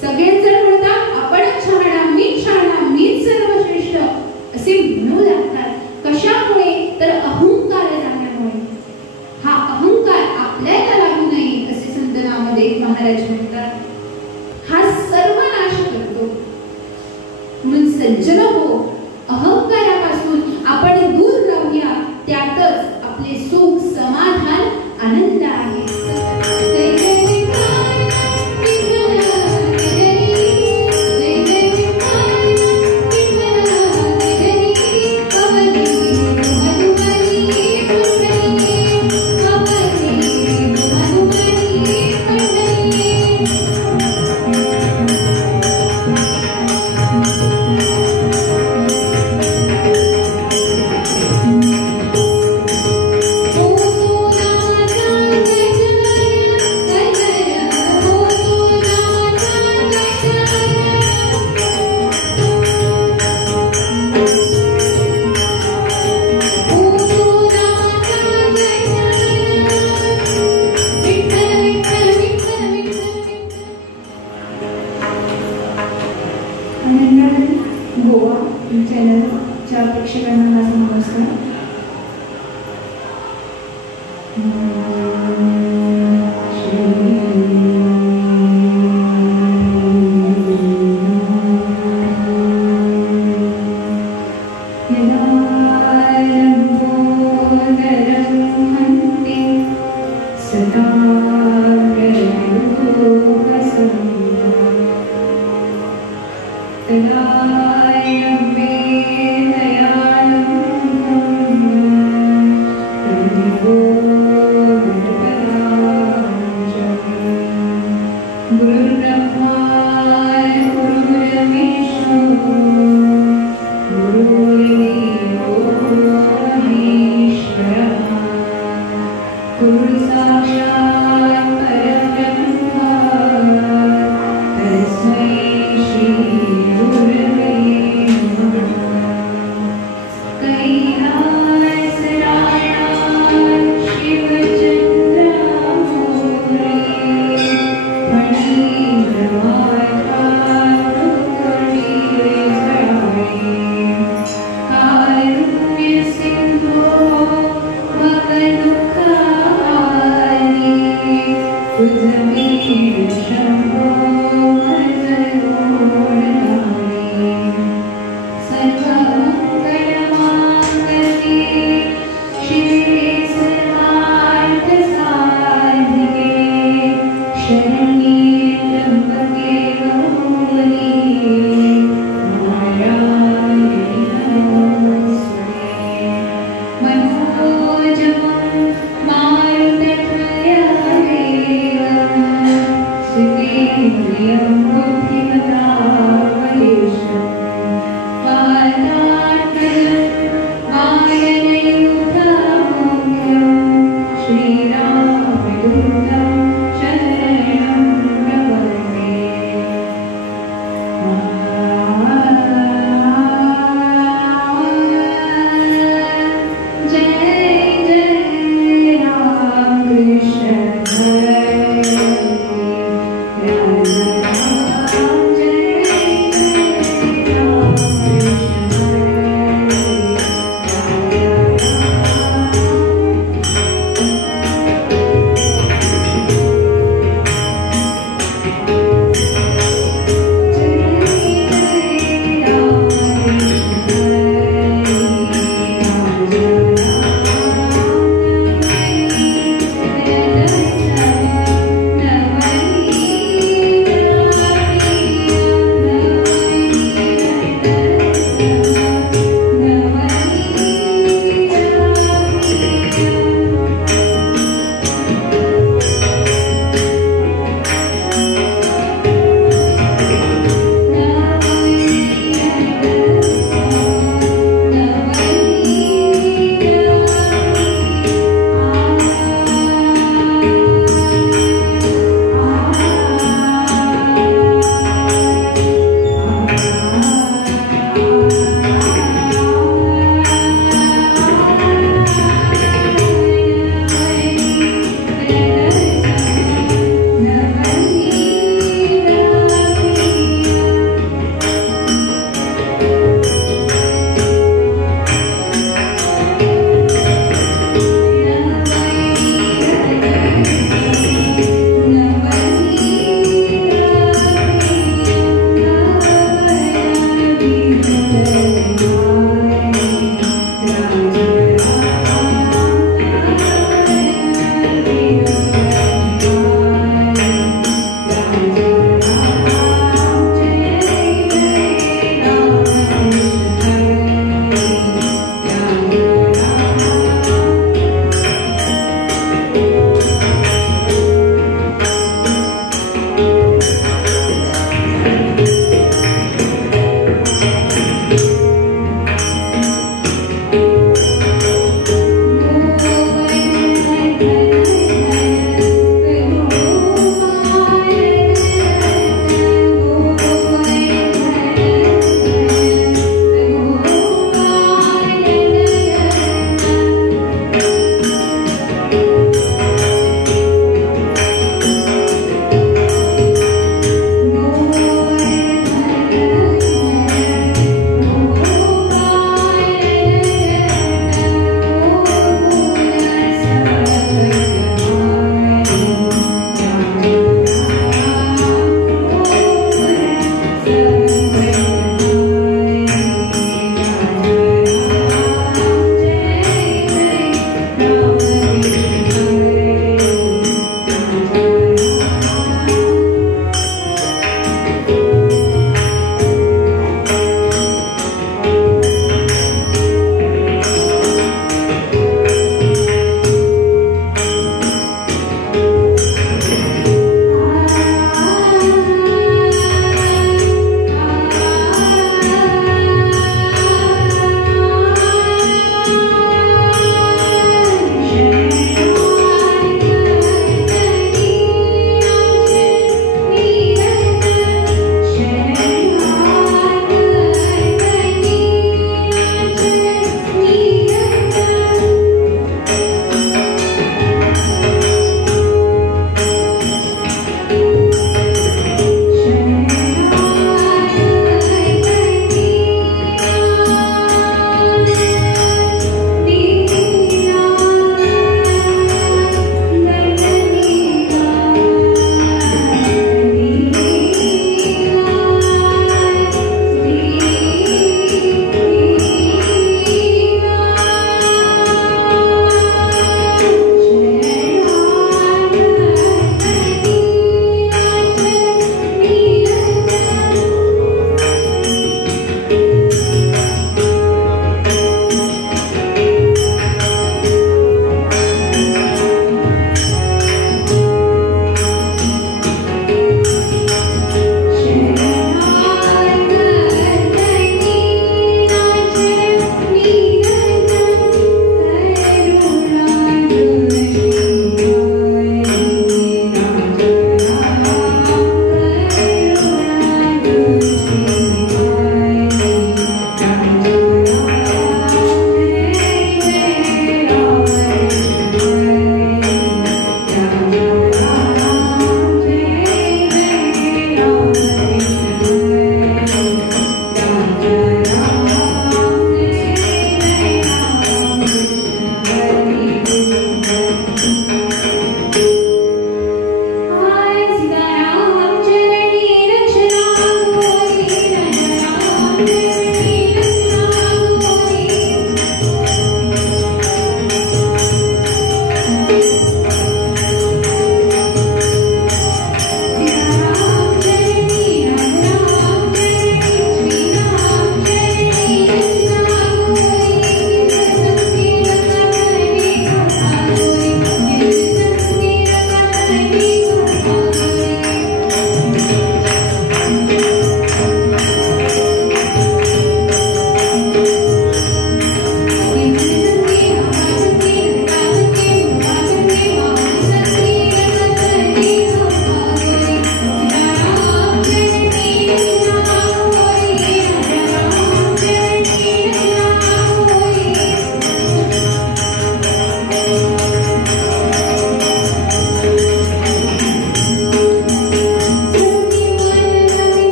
सगळेच जण म्हणतात आपणच शहाणा, मीच सर्वश्रेष्ठ असे म्हणू लागतात. कशामुळे? तर अहंकार जाण्यामुळे. हा अहंकार आपल्याला लागू नये असे संत नामदेव महाराज म्हणतात. हा सर्व नाश करतो. म्हणून सज्जन हो, अहंकारापासून आपण दूर राहूया. त्यातच आपले सुख, समाधान, आनंद आहे. Krishna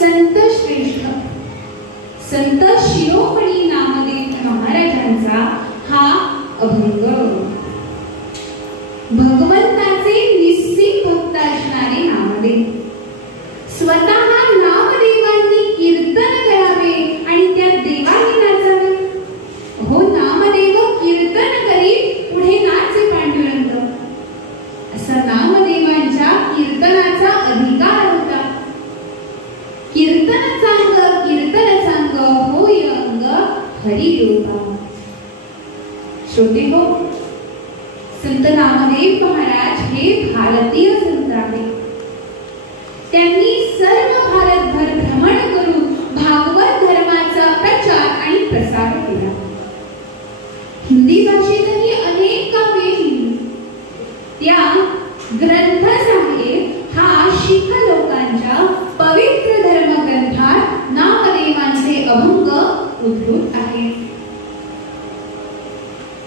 संत श्रेष्ठ संत शिरोमणी नामदेव महाराजांनी नामदेवांचा हा अभंग. भगवंताचे निस्सीम भक्त असणारे नामदेव स्वतः नामदेवांनी कीर्तन करावे आणि त्या देवाने नाचावे. हो, नामदेव कीर्तन करीत पुढे नाचे पांडुरंग, असा नामदेवांच्या कीर्तनाचा अधिकार होता. कीर्तन चांग होय अंग हरियोगा. श्रोते हो, संत नामदेव महाराज हे भारतीय संत आहेत. त्यांनी सर्व भारतभर भ्रमण करून भागवत धर्माचा प्रचार आणि प्रसार केला. हिंदी भाषेतही अनेक काव्ये लिहिली. त्या ग्रंथ साहेब हा शीख लोकांच्या पवित्र धर्मग्रंथात नामदेवांचे अभंग उद्धृत आहेत.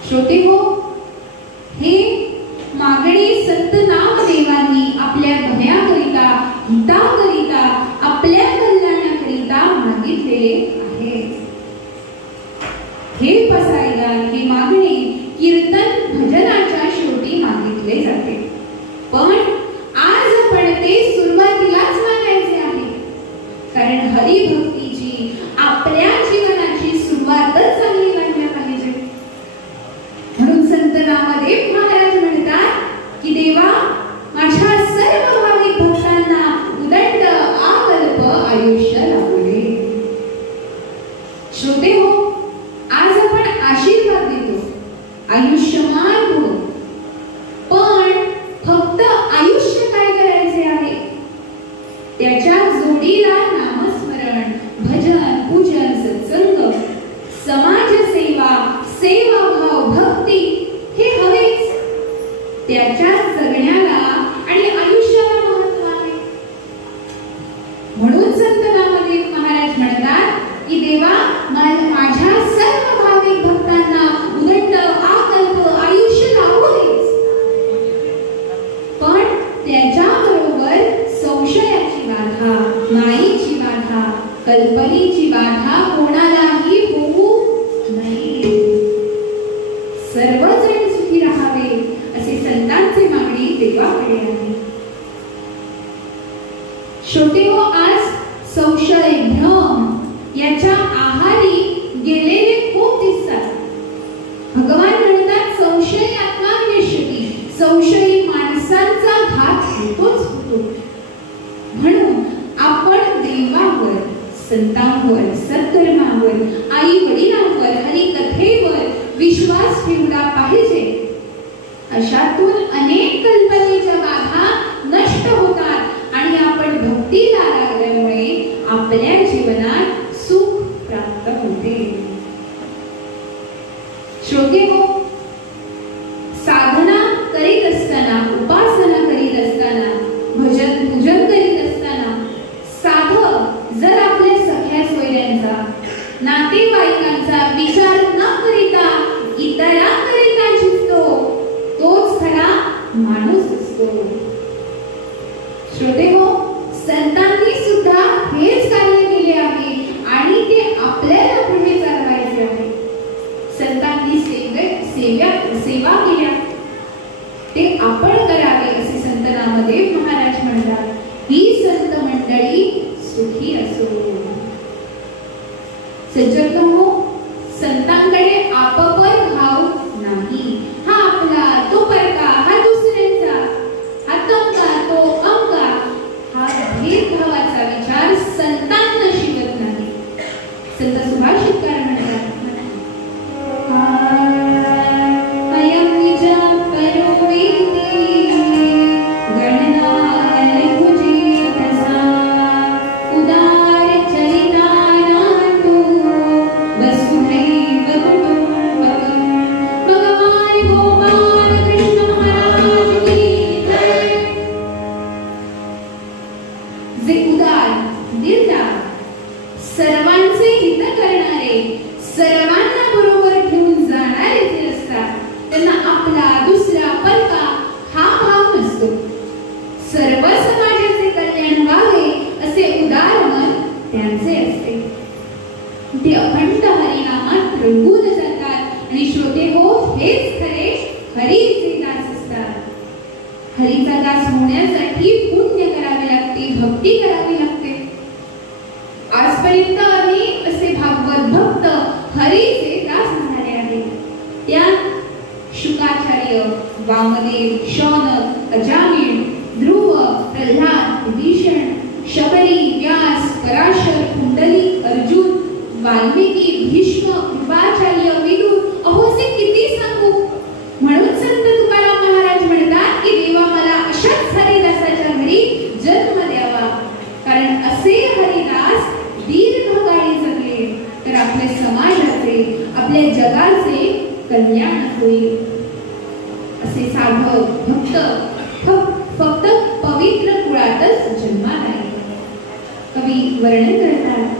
श्रोते हो, हे मागणी संत नामदेवांनी आपल्या भण्याकरिता, हिताकरिता, आपल्या कल्याणाकरिता मागितले आहे. हे पसायदार, हे मागणे कीर्तन भजनाच्या शेवटी मागितले जाते. पण आज आपण ते सुरुवातीलाच मागायचे आहे, कारण हरिभक्तीची आपल्या जीवनाची सुरुवातच चांगली व्हायला पाहिजे. म्हणून संत नामदेव महाराज म्हणतात की देवा, माझ्या सर्व भाविक भक्तांना उदंड आकल्प आयुष्य लाभू दे. श्रोते हो, आज आपण आशीर्वाद देतो, आयुष्यमान हो, पण फक्त आयुष्य काय करायचे आहे? त्याच्या जोडीला नामस्मरण, भजन, पूजन, सत्संग, समाजसेवा, सेवाभाव, भक्ती हे हवेच. त्याच्या जगण्याला आणि आयुष्याला महत्त्व आहे. म्हणून संत नामदेव महाराज म्हणतात की देवा, माझ्या सर्व भाविक भक्तांना उदंड आकल्प आयुष्य लाभू देस, पण त्याच्याबरोबर संशयाची बाधा, मायेची बाधा, कल्पनेची बाधा कोणालाही होऊ नये. सर्वजण सुखी राहावे असे संतांचे मागणी देवाकडे आहे. श्रोते हो, आज संशय, भ्रम याच्या आहारी गेलेले खूप दिसतात. भगवान म्हणतात संशय आत्मा विनश्यति, संशयी माणसांचा घात होतोच होतो. म्हणून आपण देवावर, संतांवर, सत्कर्मावर, आई वडिलांवर, हरिकथेवर विश्वास ठेवला पाहिजे. अशातून अनेक कल्पनेच्या बाधा नष्ट होतात आणि आपण भक्तीला लागल्यामुळे आपल्या जीवनात सुख प्राप्त होते. श्रोते हो, साधना करीत असताना, उपासना करीत असताना, भजन पूजन करीत असताना साधक जर आपल्या सख्या सोयऱ्यांचा, नातेवाईकांचा विचार न करिता इतरांकरिता झुकतो, तोच खरा माणूस असतो. श्रोते हो, संतांनी सुद्धा हेच कार्य केले आहे आणि ते आपल्याला पुढे चालवायचे आहे. संतांनी सेवा केल्या, ते आपण करावे असे संत नामदेव महाराज म्हणतात. ही संत मंडळी सुखी असो. सज्जन हो, संतांकडे आपपर भाव नाही. हा आपला, तो परका, हा दुसऱ्याचा, हा तमका, तो अंका, हा भेदभावाचा विचार संतांना शिवत नाही. संत सुभाषितकार म्हणतात, अयं निजा परो वेदी गणना लघुजी तसा उदार चरितानातो वसुधैव कुटुंबकम्. भगवान गोपाल कृष्ण महाराज की जय. जे उदार, दिलदार, सर्वांचे हित करणारे, सर्वांना बरोबर घेऊन जाणारे जे असतात, त्यांना आपला, दुसरा, परका हा भाव नसतो. सर्व समाजाचे कल्याण व्हावे असे उदार मन त्यांचे असते. ते अखंड हरिनामात रंगून जातात कृष्णदास होण्यासाठी पुण्य करावे लागते, भक्ती करावी लागते. आजपर्यंत अनेक असे भागवत भक्त हरीचे दास झाले आहेत. त्यात शुकाचार्य, वामदेव, शौनक, अजामिळ, ध्रुव, प्रल्हाद, विभीषण, शबरी, व्यास, पराशर, कुंडलिक, अर्जुन, वाल्मिकी, भीष्म, कृपाचार्य, विदुर, अहो असे किती सांगू. म्हणून संत तुकाराम महाराज म्हणतात की देवा मला अशाच हरिदासाच्या घरी जन्म द्यावा. कारण असे हरिदास दीर्घकाळी जगले तर आपल्या समाजाचे, आपल्या जगाचे कल्याण होईल. असे साधक भक्त फक्त पवित्र कुळातच जन्मात आले. कवी वर्णन करतात,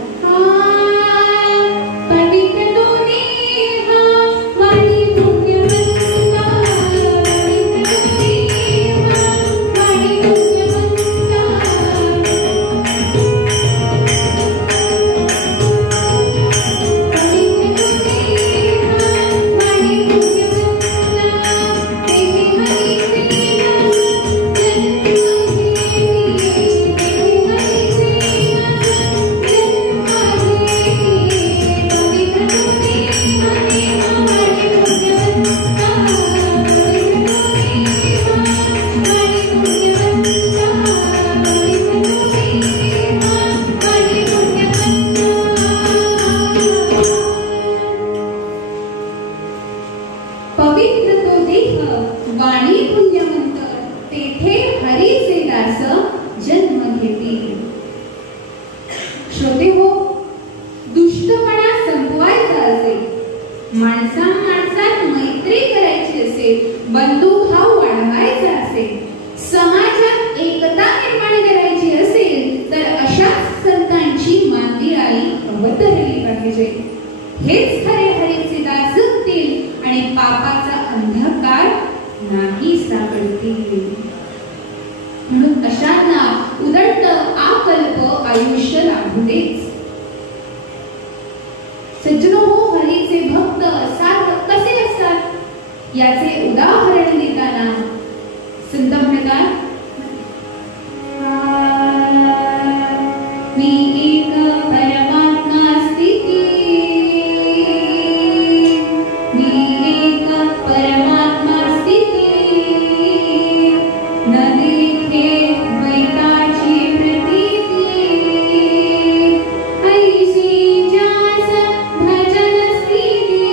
हेच खरे हरीचे दास जगतील आणि पापाचा अंधकार नाही सापडतील. म्हणून अशांना उदंड आकल्प आयुष्य लाभू देच. सज्जनो, हरीचे भक्त साधक कसे असतात याचे उदाहरण देताना संत म्हणतात, मी एक परमात्मा स्थिती, मी एक परमात्मा स्थिती, न देखे द्वैताची प्रतीती, ऐशी जास भजन स्थिती,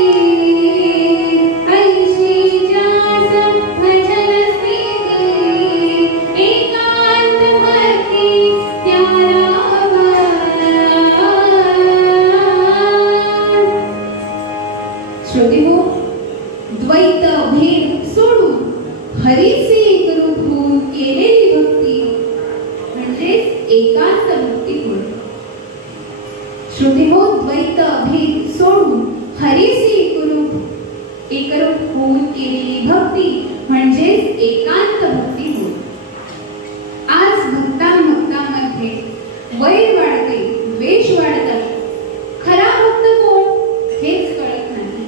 ऐशी जास भजन स्थिती, एकांत भक्ती त्याला. श्रोतेहो, द्वैत भेद सोडून हरीचे एकरूप होऊन केलेली भक्ती म्हणजे एकांत भक्ती होय. श्रोतेहो, द्वैत भेद सोडून हरीचे एकरूप होऊन केलेली भक्ती म्हणजे एकांत भक्ती होय. आज भक्तांमध्ये वैर वाढते, द्वेष वाढतात. खरा भक्त कोण हेच कळत नाही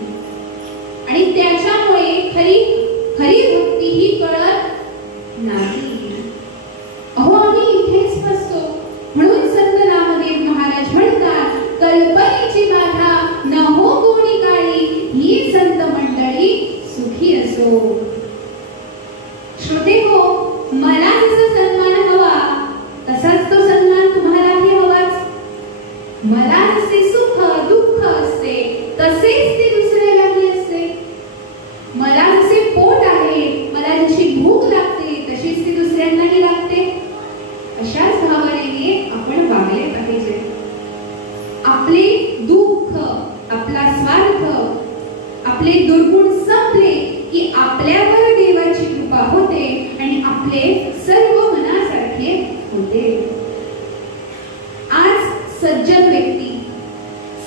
आणि त्याच्यामुळे खरी भक्ती ही कळत नाही. अहो, आम्ही इथेच फसतो. म्हणून संत नामदेव महाराज म्हणतात, कल्पनेची बाधा न हो कोणी काळी, ही संत मंडळी सुखी असो. श्रोते हो, मला जसा सन्मान हवा तसाच तो सन्मान तुम्हालाही हवाच. मला जसे सुख दुःख असते तसेच ते दुसऱ्यालाही असते. मला जसे पोट आहे, मला जशी भूक लागते तशीच ती दुसऱ्यांनाही लागते. अशाच भावनेने आपण वागले पाहिजे. आपले दुःख, आपला स्वार्थ, आपले दुर्गुण संपले की आपल्यावर देवाची कृपा होते आणि आपले सर्व मनासारखे होते. आज सज्जन व्यक्ती,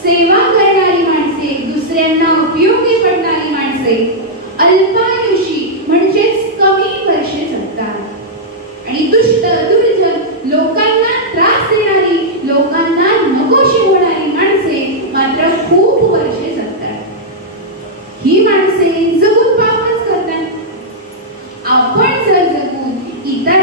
सेवा करणारी माणसे, दुसऱ्यांना उपयोगी पडणारी माणसे अल्पायुषी म्हणजेच कमी वर्षे जगतात आणि दुष्ट दुर्जन लोकांना त्रास देणारी, लोकांना नकोशी होणारी माणसे मात्र खूप वर्षे जगतात. ही माणसे जगून पापच करतात. आपण जर जगून इतर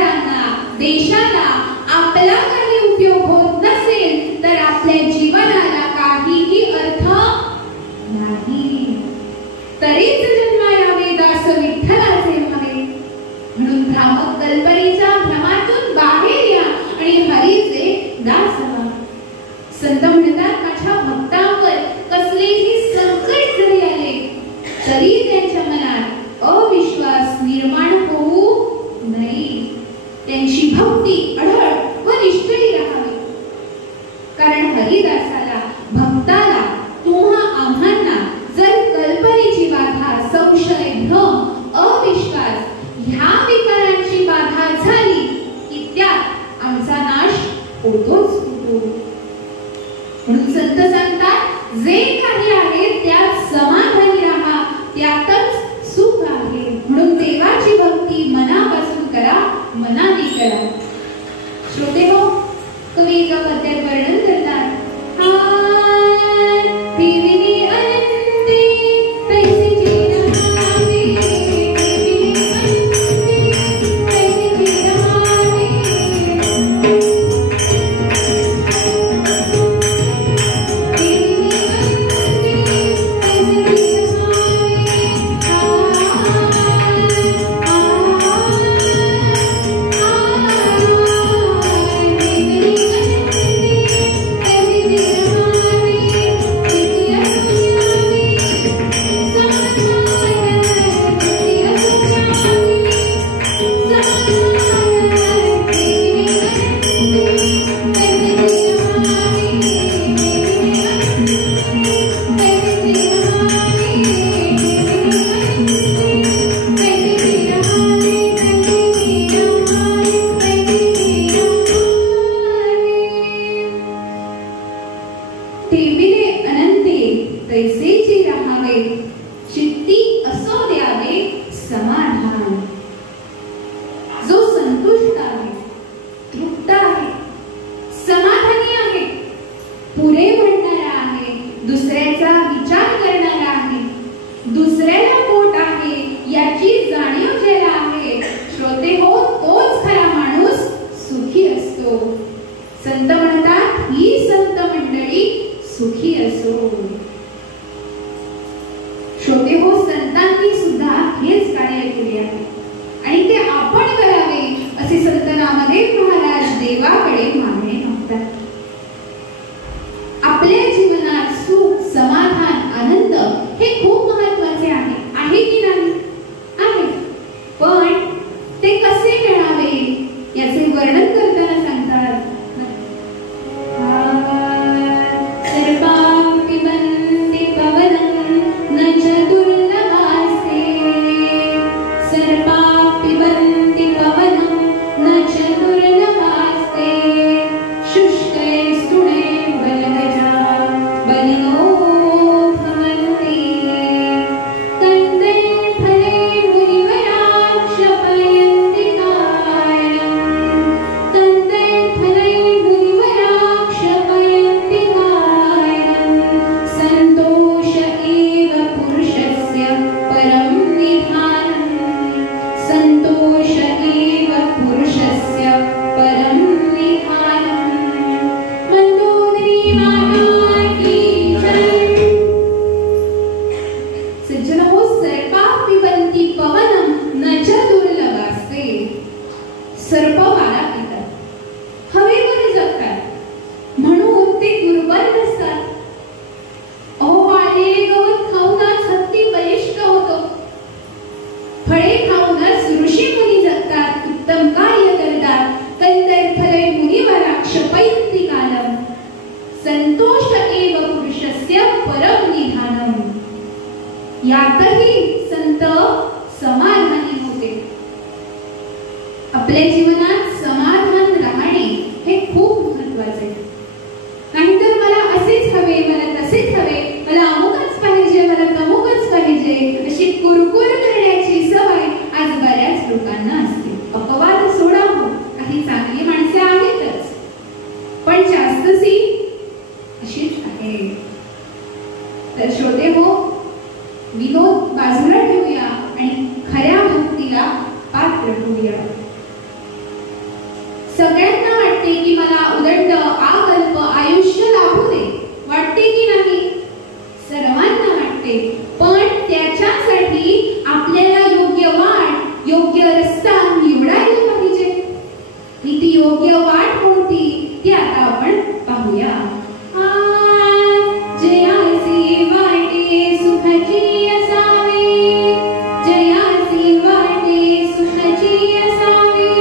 जी राहावे, चित्ती असो द्यावे समाधान. जो संतुष्ट आहे, तृप्त आहे, समाधानी आहे, पुरे म्हणणारा आहे, दुसऱ्याचा विचार करणारा आहे, दुसऱ्याला पोट आहे याची जाणीव ज्याला आहे, श्रोते हो, तोच खरा माणूस सुखी असतो. संत म्हणतात, ही संत मंडळी सुखी असो. श्रोते हो, संतांनी सुद्धा हेच कार्य केले आहे आणि ते आपण करावे असे संत नामदेव महाराज देवाकडे मागणे मागतात. आपल्या जीवनात सुख, समाधान, आनंद हे खूप महत्त्वाचे आहे की नाही? आहे. पण ते कसे मिळावे याचे वर्णन करताना सांगतात, सर्पापिबन्ति पवनं न च दुर्लभास्ते, सर्पापिबन्ति पवनं न च दुर्लभास्ते, शुष्के स्तुणे बलगजा बलिनो भवन्ति, कंदे फले मुनिवरा क्षपयन्ति कायं, कंदे फले मुनिवरा क्षपयन्ति कायं, संतोष एव पुरुषस्य परं निधानं, संतोष एव पुरुषस्य परं निधानं. मंदोदरी महाराज की जय. सज्जन हो, सर्पा पिबन्ति पवनं न च दुर्लभास्ते. सर्प वारा पितात, हवेवर जगतात, म्हणून ते दुर्बल नसतात. अहो, वाळलेले गवत खाऊनच हत्ती बलिष्ठ होतो, फळे खाऊनच ऋषी मुनी जगतात, उत्तम कार्य करतात. कंदर फले मुनिवरा क्षपयन्ति कालं, संतोष एव पुरुषस्य परं निधानं. यातही संत समाधानी होते. आपल्या जीवनात समाधान राहणे हे खूप महत्त्वाचे. नाहीतर मला असेच हवे, मला तसेच हवे, मला अमुकच पाहिजे, मला तमुकच पाहिजे अशी कुरकुर करण्याची सवय आज बऱ्याच लोकांना असते. अपवाद सोडा हो, काही चांगली माणसे आहेतच, पण जास्तची अशीच आहे. तर श्रोते हो, विनोद बाजूला ठेवूया आणि खऱ्या भक्तीला पात्र होऊया. सगळ्यांना वाटते की मला उदंड अल्प आयुष्य लाभू दे, वाटते की नाही? सर्वांना वाटते, पण त्याच्यासाठी आपल्याला योग्य वाट, योग्य रस्ता निवडायला पाहिजे. आणि ती योग्य वाट कोणती ती आता आपण पाहूया. जयासी वाटे सुखाची असावी, जयासी वाटे सुखाची असावी,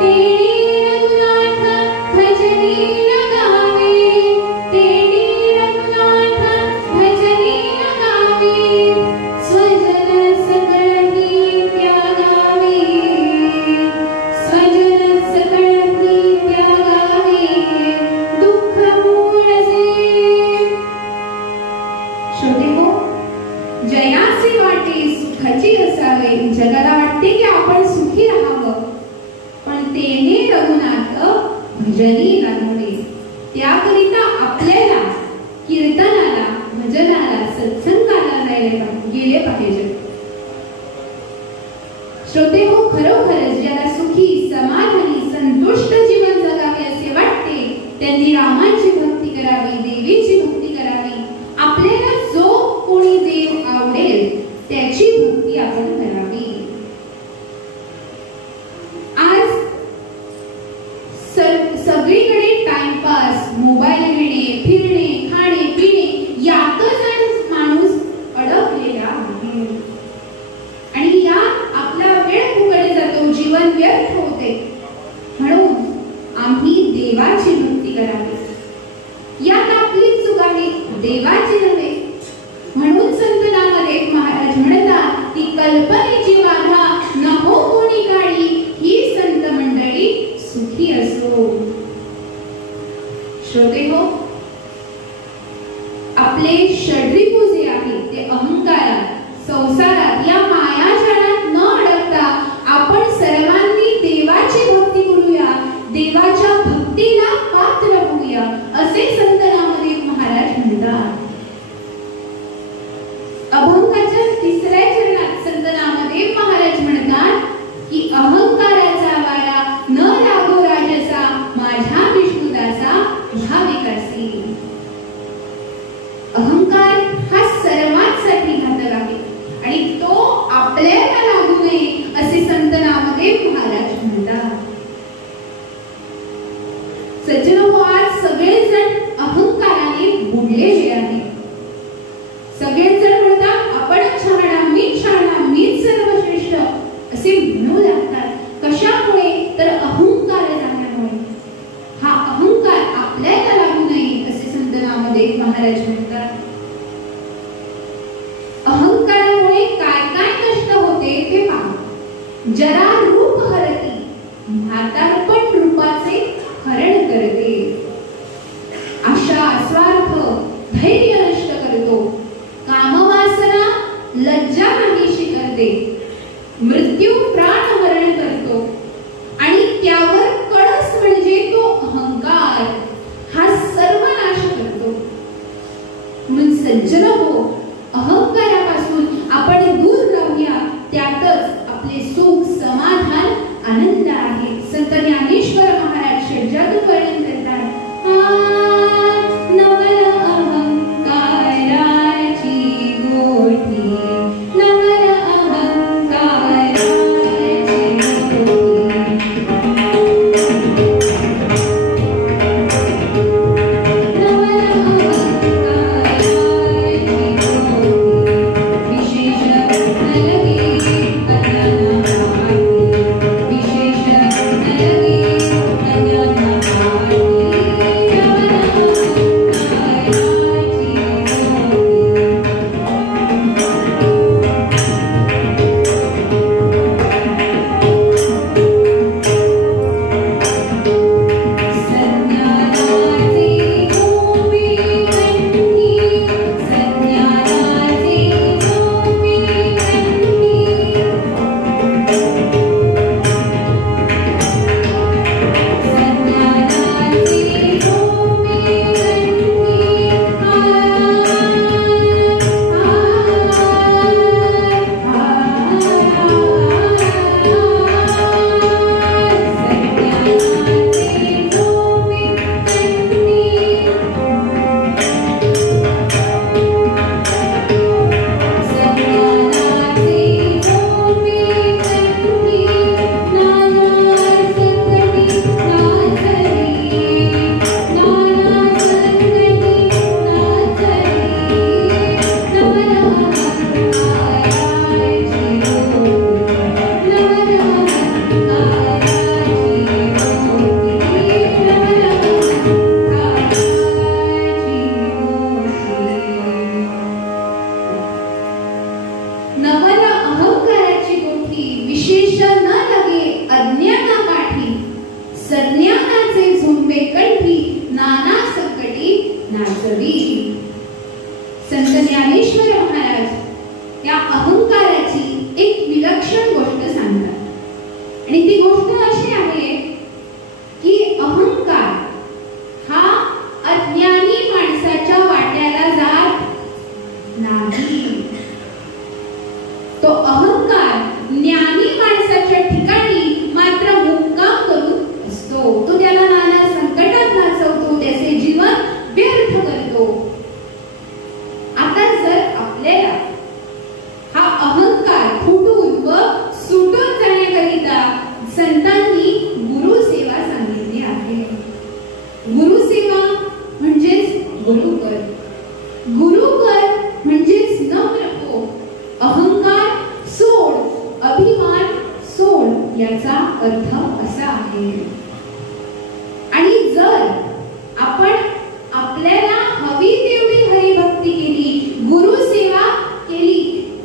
तेणे रघुनाथ भजनी लगावे, तेणे रघुनाथ भजनी लगावे, स्वजन सकळही त्यागावे, स्वजन सकळही त्यागावे, दुःख मूळचे. श्रोते हो, जयासी वाटे सुखाची असावे. जगाला वाटते की आपण सुखी राहावं, पण तेने रघुनाथ भजनी लागावे. त्याकरिता आपल्याला कीर्तनाला, भजनाला, सत्संगाला गेले पाहिजे. श्रोते हो, खरोखरच ज्याला सुखी, समाधानी, संतुष्ट जीवन जगावे असे वाटते, त्यांनी रामाची भक्ती करावी, देवीची भक्ती करावी. आपल्याला जो कोणी देव आवडेल त्याची भक्ती आपण करावी. आज सगळीकडे टाइमपास, मोबाईल घेणे, फिरणे, खाणे, पिणे यातच माणूस अडकलेला आहे आणि या आपला वेळ फुकट जातो, जीवन व्यर्थ होते. म्हणून आम्ही देवाची भक्ती करावी. यात आपली चूक आहे, देवाची नव्हे. म्हणून संत नामदेव महाराज म्हणतात की कल्पनेची मीच सर्वश्रेष्ठ असे म्हणू लागतात. कशामुळे तर अहंकार जाण्यामुळे. हा अहंकार आपल्याला लागू नये असे संत नामदेव महाराज म्हणतात. अहंकारामुळे काय काय नष्ट होते ते पहा. जरा रूप हरती, म्हातारपण रूपाचे हरण करते. आशा स्वार्थ धैर्य नष्ट करतो. कामवासना लज्जा नाहीशी करते. मृत्यू प्राणहरण करतो आणि त्यावर कळस म्हणजे तो अहंकार हा सर्व नाश करतो. म्हणून सज्जन हो, अहंकारापासून आपण दूर राहूया. त्यातच आपले सुख समाधान आनंद आहे. संत ज्ञानेश्वर महाराज षड्जातून वर्णन करतात. नवल अहंकाराची गोठी, नवल अहंकाराची गोठी, नवल अहंकाराची गोठी, विशेष न लगे अज्ञान हाती, विशेष न लगे अज्ञान हाती, नवल अहंकाराची सज्ञानाचे झुंबे कंठी, नाना संकटी नाचवी. संत ज्ञानेश्वर महाराज या अहंकाराची एक विलक्षण गोष्ट सांगतात आणि ती गोष्ट अशी आहे की अहंकार हा अज्ञानी माणसाच्या वाट्याला जात नाही. तो अहंकार ज्ञानी माणसाच्या ठिकाणी मात्र मुक्काम करून असतो. तो त्याला नाना संकटात नाचवतो, त्याचे जीवन व्यर्थ करतो. आता जर आपल्याला हा अहंकार फुटून व सुटून जाण्याकरिता संतांनी गुरुसेवा सांगितली आहे. गुरुसेवा म्हणजेच गुरुकर. गुरुकर म्हणजेच नम्र हो. अहंकार सोड, अभिमान सोड याचा अर्थ असा आहे. आणि जर आपण आपल्याला हवी तेवढी हरिभक्ती केली, गुरुसेवा केली,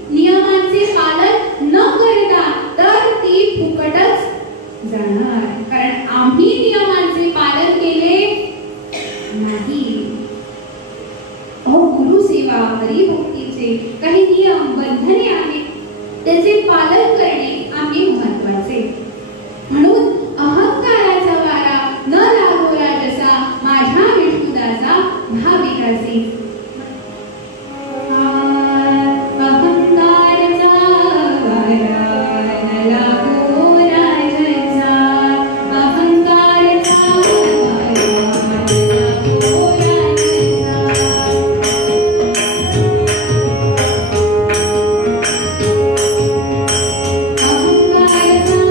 नियमांचे पालन न करता, तर ती फुकटच जाणार. कारण आम्ही नियमांचे पालन केले नाही. गुरुसेवा हरिभक्तीचे काही नियम बंधने आहेत, त्याचे पालन करणे आम्ही महत्वाचे. म्हणून अहंकाराचा वारा न लागो राजसा, माझ्या विष्णुदासा भाविकासी. अहंकाराचा वारा न लागो राजसा, अहंकाराचा वारा न लागो राजसा. अहंकाराचा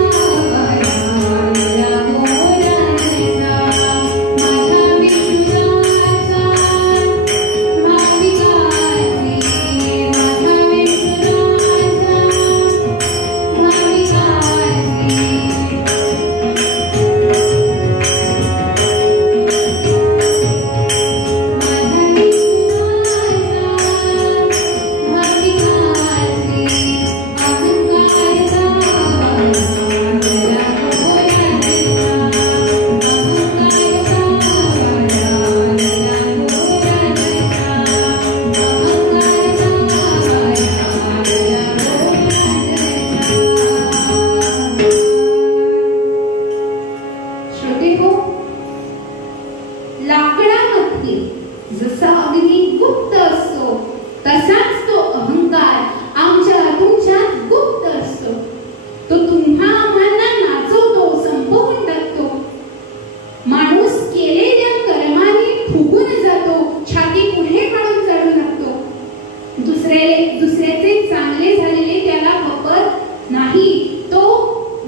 दुसऱ्याचे चांगले झालेले त्याला खपत नाही, तो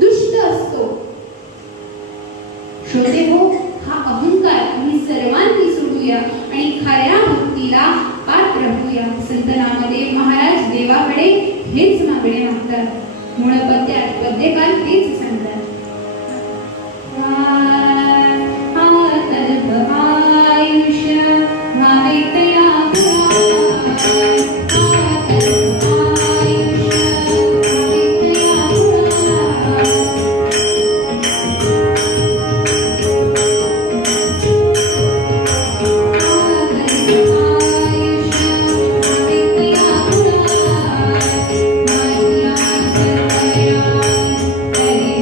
दुष्ट असतो. श्रोते हो, हा अहंकार आम्ही सर्वांनी सोडूया आणि खऱ्या भक्तीला पात्र होऊया. संत नामदेव महाराज देवाकडे हेच मागणे मागतात. मूळ पद्यात पद्यकार तेच सांगतात. Hare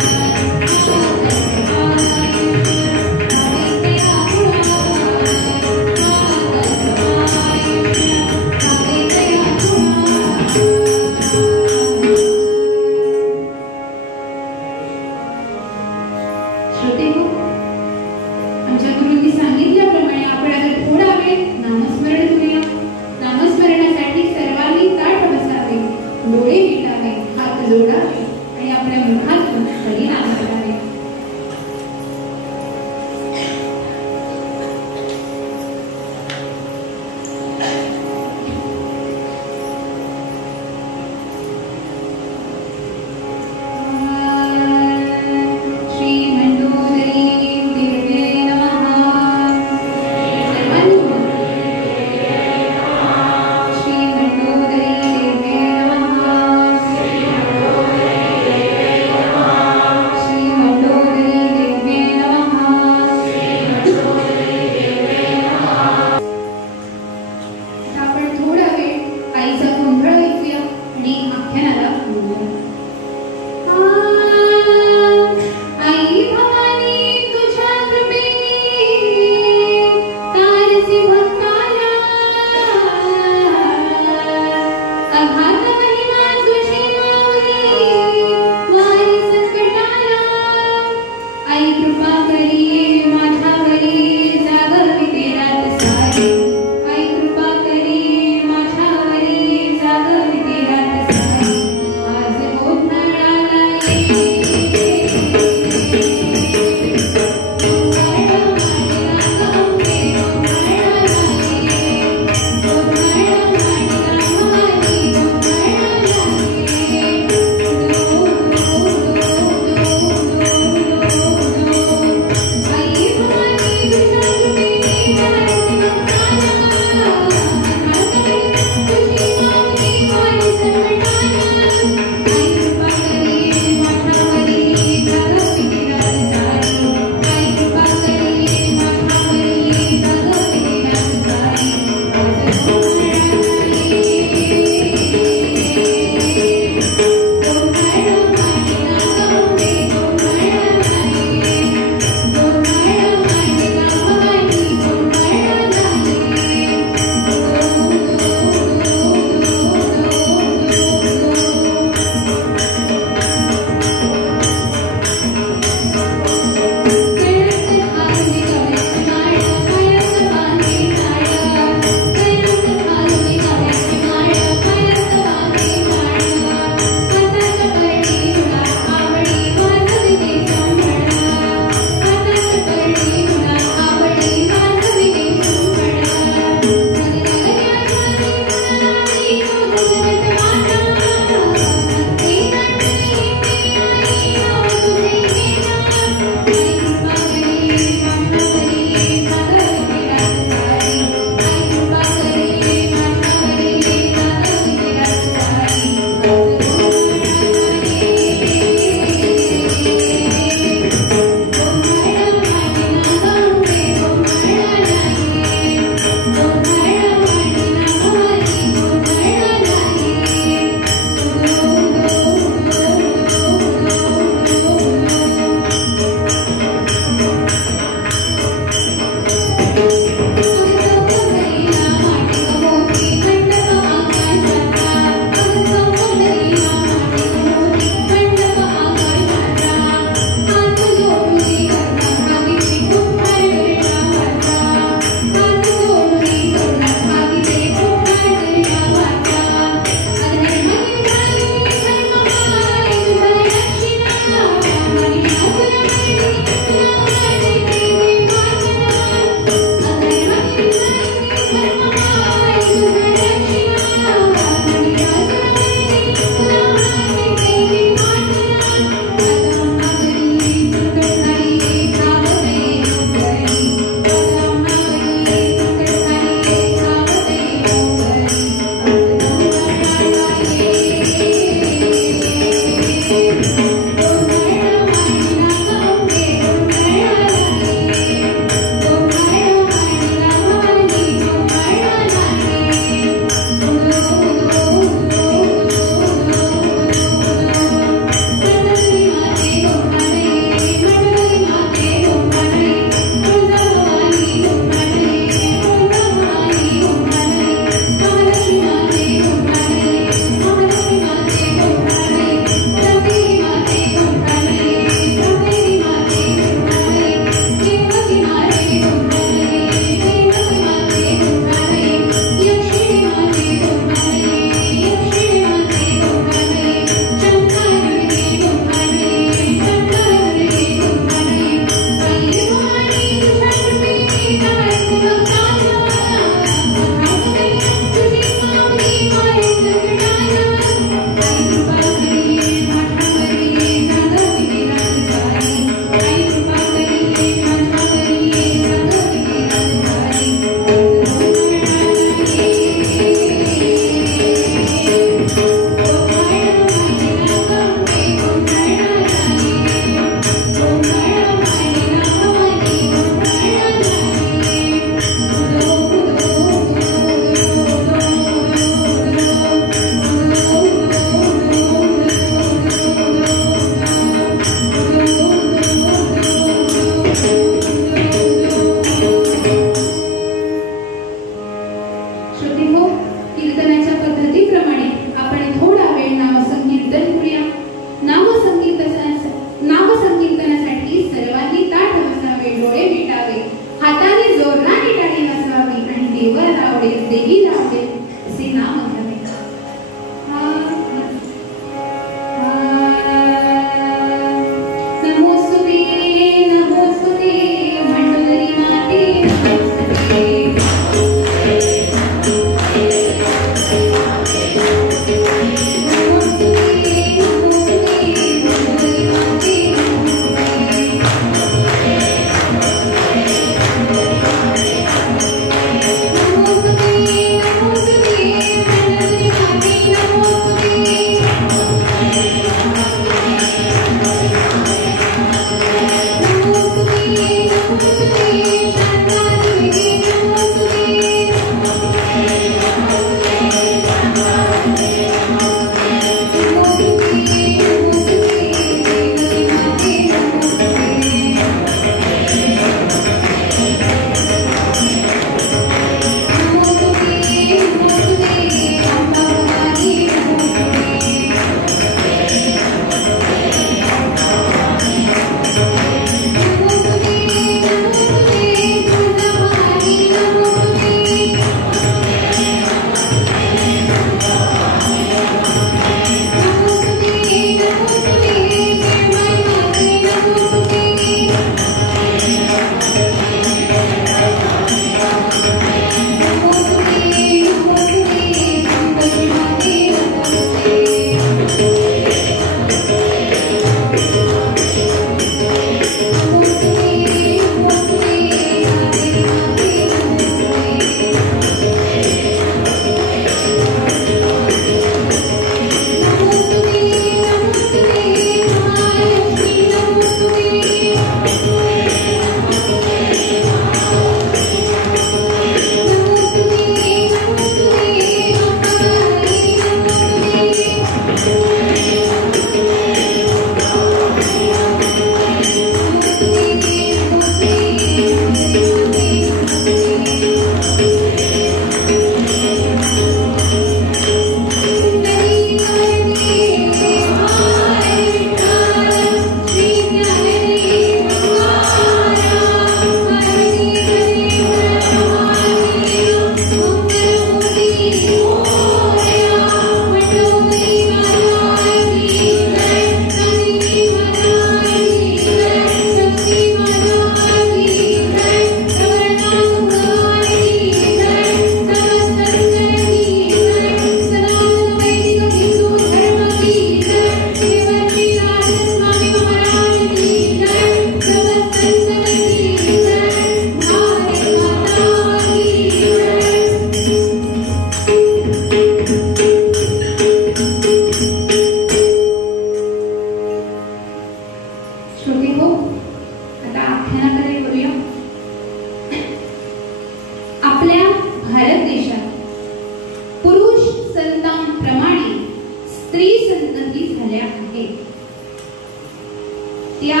त्या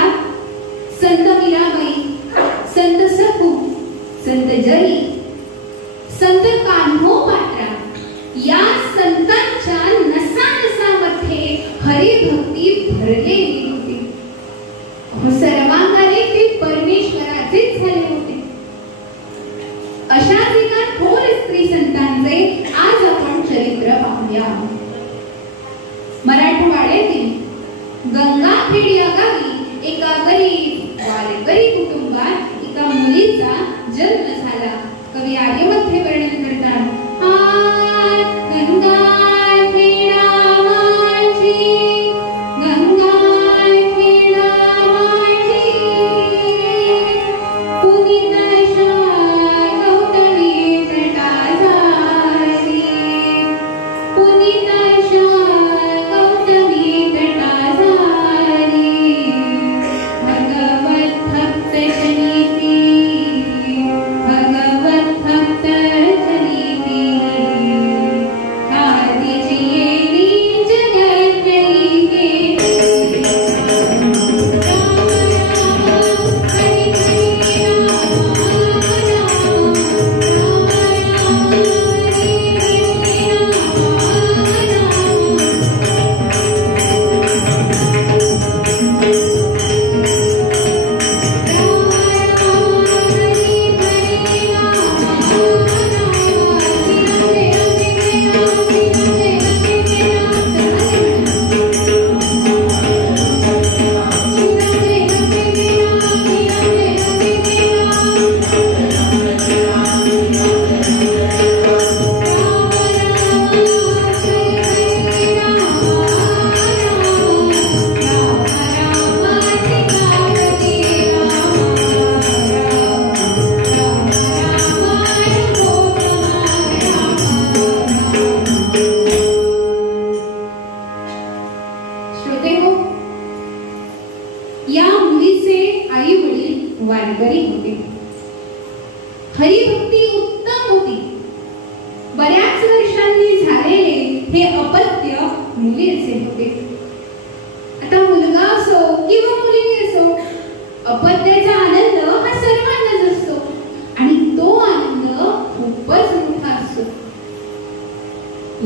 संत मीराबाई, संत सखू, संत जरी, संत कान्होपात्रा या संतांच्या नसानसामध्ये हरिभक्ती भरलेली होती. सर्वांगाने ते परमेश्वराचेच झाले होते. अशाच एका थोर स्त्री संतांचे आज आपण चरित्र पाहूया. मराठवाड्यातील गंगाखेड या गावी एका गरीब वारकरी कुटुंबात एका मुलीचा जन्म झाला. कवी आर्यमध्ये वर्णन करतात.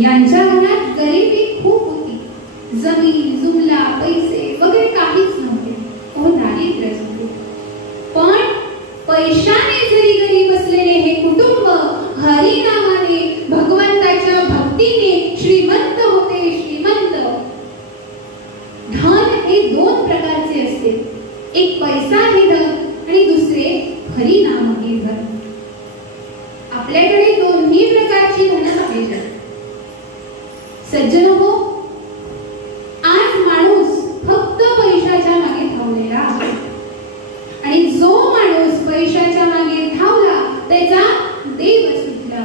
यांच्या घरात गरिबी खूप होती. जमीन, जुमला, पैसे वगैरे काहीच नव्हते. दारिद्र्यच होते. पण पैशाने जरी गरीब असलेले हे कुटुंब हरिनामाने, भगवंताच्या भक्तीने श्रीमंत होते. श्रीमंत. धन हे दोन प्रकारचे असते. एक पैसा हे धन आणि दुसरे हरिनाम हे धन. आपल्याकडे दोन्ही प्रकारची धन पाहिजे. सज्जन हो, आज माणूस फक्त पैशाच्या मागे धावलेला आहे. आणि जो माणूस पैशाच्या मागे धावला त्याचा देव सुटला.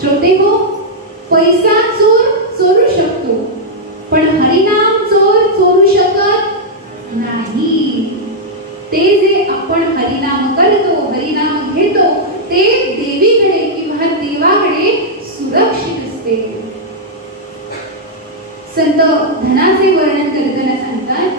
श्रोते हो, पैसा चोर चोरू शकतो, पण हरिनाम चोर चोरू शकत नाही. ते जे आपण हरिनाम करतो, हरिनाम घेतो, ते देवीकडे किंवा देवाकडे सुरक्षित असते. संत धनाचे वर्णन करताना सांगतात,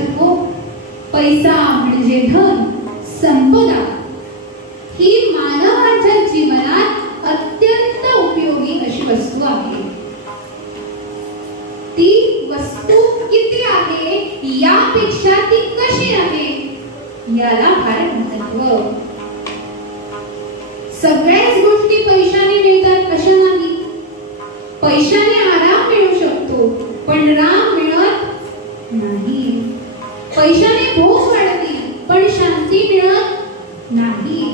बचत हो. पैसा म्हणजे धन, संपदा ही मानवाच्या जीवनात अत्यंत उपयोगी अशी वस्तू आहे. ती वस्तू किती आहे यापेक्षा ती कशी आहे याला फार महत्त्व. सगळ्याच गोष्टी पैशाने मिळतात अशा नाही. पैशाने आराम मिळू शकतो पण राम मिळत नाही. पैशाने भोग वाढतील पण शांती मिळत नाही.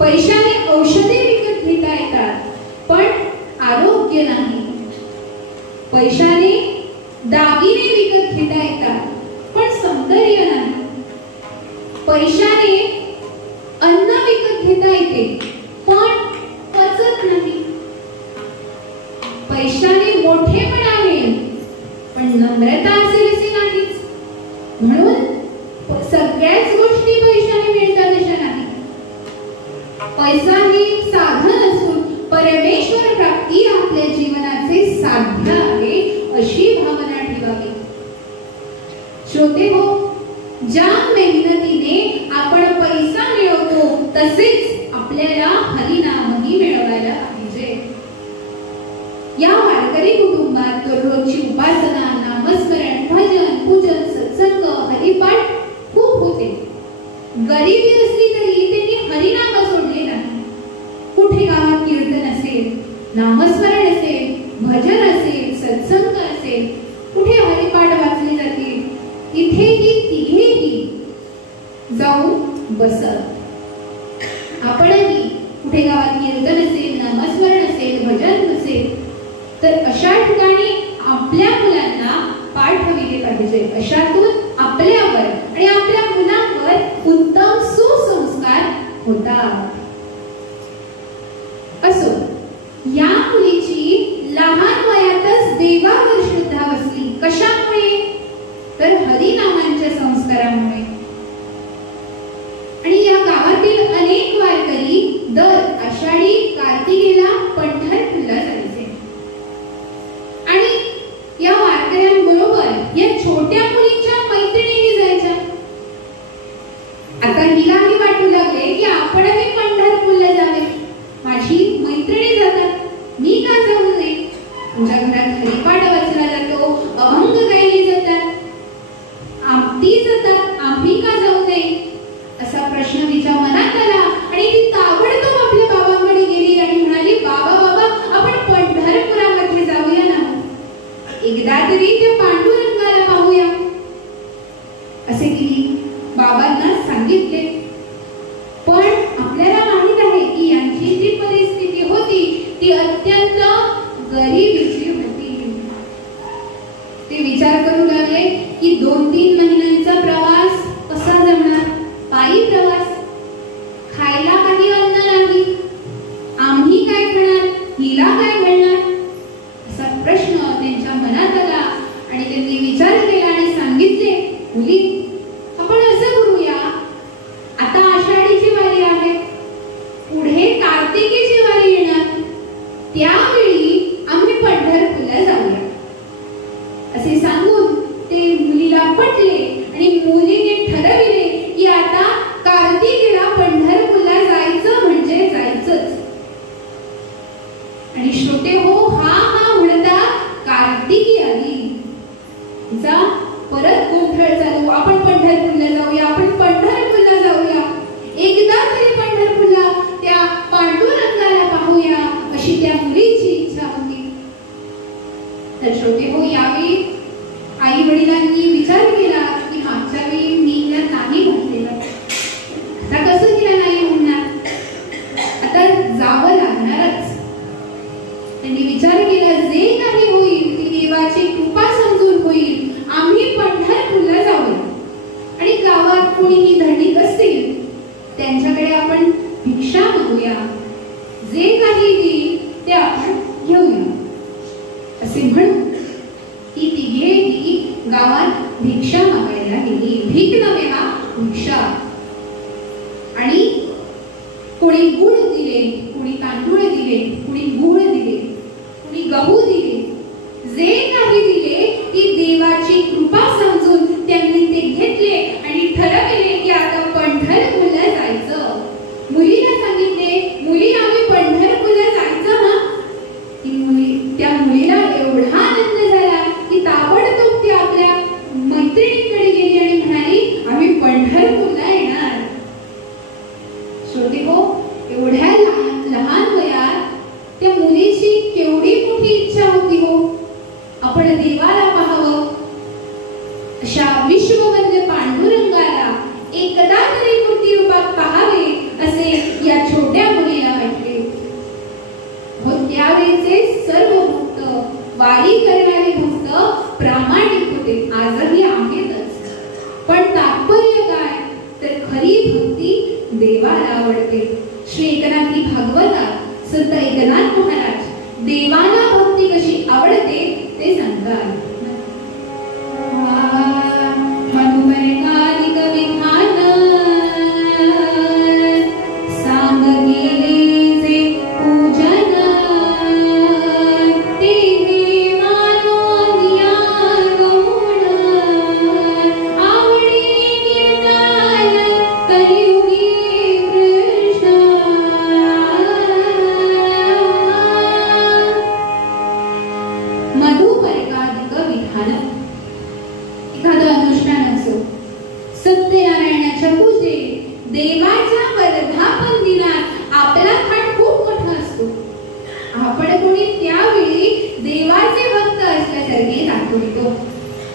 पैशाने औषधे विकत घेता येतात पण आरोग्य नाही. पैशाने दागिने विकत घेता येतात पण सौंदर्य नाही. पैशाने अन्न विकत घेता येते पण पचत नाही. पैशाने मोठेपण आहे पण नम्रता असेल असे नाहीच. म्हणून सगळ्याच गोष्टी पैशाने मिळतात अशा नाही. पैसा हे साधन असून परमेश्वर प्राप्ती आपल्या जीवनाचे साध्य आहे अशी भावना ठेवावी. श्रोते हो, ज्या मेहनतीने आपण पैसा मिळवतो तसेच आपल्याला हरिनामही मिळवायला पाहिजे. या वारकरी कुटुंबात दररोजची उपासना, नामस्मरण, भजन, पूजन, सत्संग, हरिपाठ खूप होते. गरिबी असली तरी त्यांनी हरिनाम सोडले नाही. कुठे गावात कीर्तन असेल, नामस्मरण असेल, भजन असेल, सत्संग असेल, कुठे हरिपाठ वाचले जातील इथेही तिघेही जाऊन बसत. आपणही कुठे गावात कीर्तन असेल, नामस्मरण असेल, भजन असेल तर अशा ठिकाणी आपल्या मुलांना पाठविले पाहिजे. अशातून आपल्यावर आणि आपल्या मुलांवर उत्तम सुसंस्कार होतात. असो, या मुलीची लहान वयातच देवावर श्रद्धा बसली. कशामुळे? तर हरिनामांच्या संस्कारामुळे. आणि या गावातील अनेक वारकरी दर आषाढी कार्तिकीला पंढरपूरला जायचे. आणि या वारकऱ्यांबरोबर या छोट्या मुलींच्या मैत्रिणीही जायच्या. आता हिलाही वाटू लागले की आपणही पंढरपूरला जावे. माझी मैत्रिणी जातात, मी का जाऊ नये? तुझ्या घरात हरिपाठ वाचला जातो, अभंग गायले जातात, ती जातात, आम्ही का जाऊ नये? असा प्रश्न तिच्या मनात आला आणि ती ताबडतोब आपल्या बाबांकडे गेली आणि म्हणाली, बाबा आपण पंढरपुरामध्ये जाऊया ना. एकदा तरी त्या पांडुरंगाला पाहूया. असे तिने बाबांना सांगितले. पण आपल्याला माहित आहे की यांची जी परिस्थिती होती ती अत्यंत गरिबीची होती. ते विचार करू लागले की 2-3 महिन्यांचा प्रवास कसा जमणार? पायी प्रवास, खायला काही अन्न नाही, आम्ही काय खाणार, हिला काय मिळणार? असा प्रश्न त्यांच्या मनात आला आणि त्यांनी विचार केला आणि सांगितले, मुली आपण असं करूया, आता आषाढीची वारी आहे, पुढे कार्तिकीची वारी येणार, त्यावेळी आम्ही पंढरपूरला जाऊया. असे सांगून ते मुलीला पटले आणि मुलीने ठरविले की आता कार्तिकीला पंढरपूरला जायचं म्हणजे जायचंच. आणि श्रोते हो, हा म्हणता कार्तिकी आली. तिचा परत गोंधळ चालू. आपण पंढरपूरला जाऊया, आपण पंढरपूरला जाऊया, एकदा तरी पंढरपूरला त्या पांडुरंगाला पाहूया अशी त्या मुलीची इच्छा होती. तर श्रोते हो, यावेळी आई वडिलांनी विचार केला की मागच्या वेळी मी हिला नाही म्हटलेलं, आता कसं तिला नाही म्हणणार, आता जावं लागणारच. त्यांनी विचार केला, जे काही होईल ती देवाची कृपा समजून होईल, आम्ही पंढरपूरला जाऊया. आणि गावात कोणीही धनिक असतील त्यांच्याकडे आपण भिक्षा मागूया, जे काही देईल ते आपण घेऊया. असे म्हणून ती तिघेही गावात भिक्षा मागायला गेली. भीक नव्हे हा, भिक्षा. आणि कोणी गुळ दिले, कोणी तांदूळ दिले, कोणी गुळ दिले, कोणी गहू दिले, जे काही दिले ती देवाची कृपा समजून त्यांनी विश्ववंद्य पांडुरंगाला एकदा तरी मूर्ती रूपात पाहावे असे या छोट्या मुलीला वाटले. त्यावेळेचे सर्व भक्त, वारी करणारे भक्त प्रामाणिक होते, आजही आहेतच. पण तात्पर्य काय तर खरी भक्ती देवाला आवडते. श्री एकनाथी भागवतात संत एकनाथ महाराज देवाला भक्ती कशी आवडते ते सांगतात.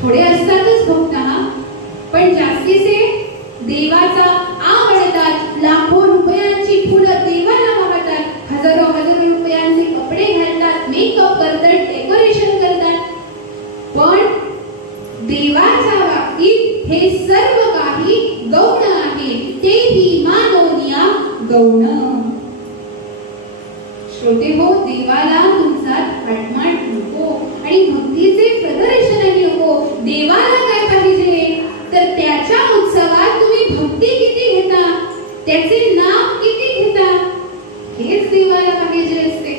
थोडे असतातच भक्त, पण जास्तीचे देवाचा आवडतात. लाखो रुपयांची फुलं देवाला वाहतात, हजारो रुपयांचे कपडे घालतात, मेकअप करतात, डेकोरेशन करतात. पण देवाच्या बाबतीत हे सर्व काही गौण आहे, तेही मानवनिया गौण. श्रोते हो, देवाला तुमचा थाटमाट नको आणि भक्तीचे प्रदर्शनही नको. देवाला काय पाहिजे तर त्याच्या उत्सवात तुम्ही भक्ती किती घेता, त्याचे नाम किती घेता, हेच देवाला पाहिजे असते.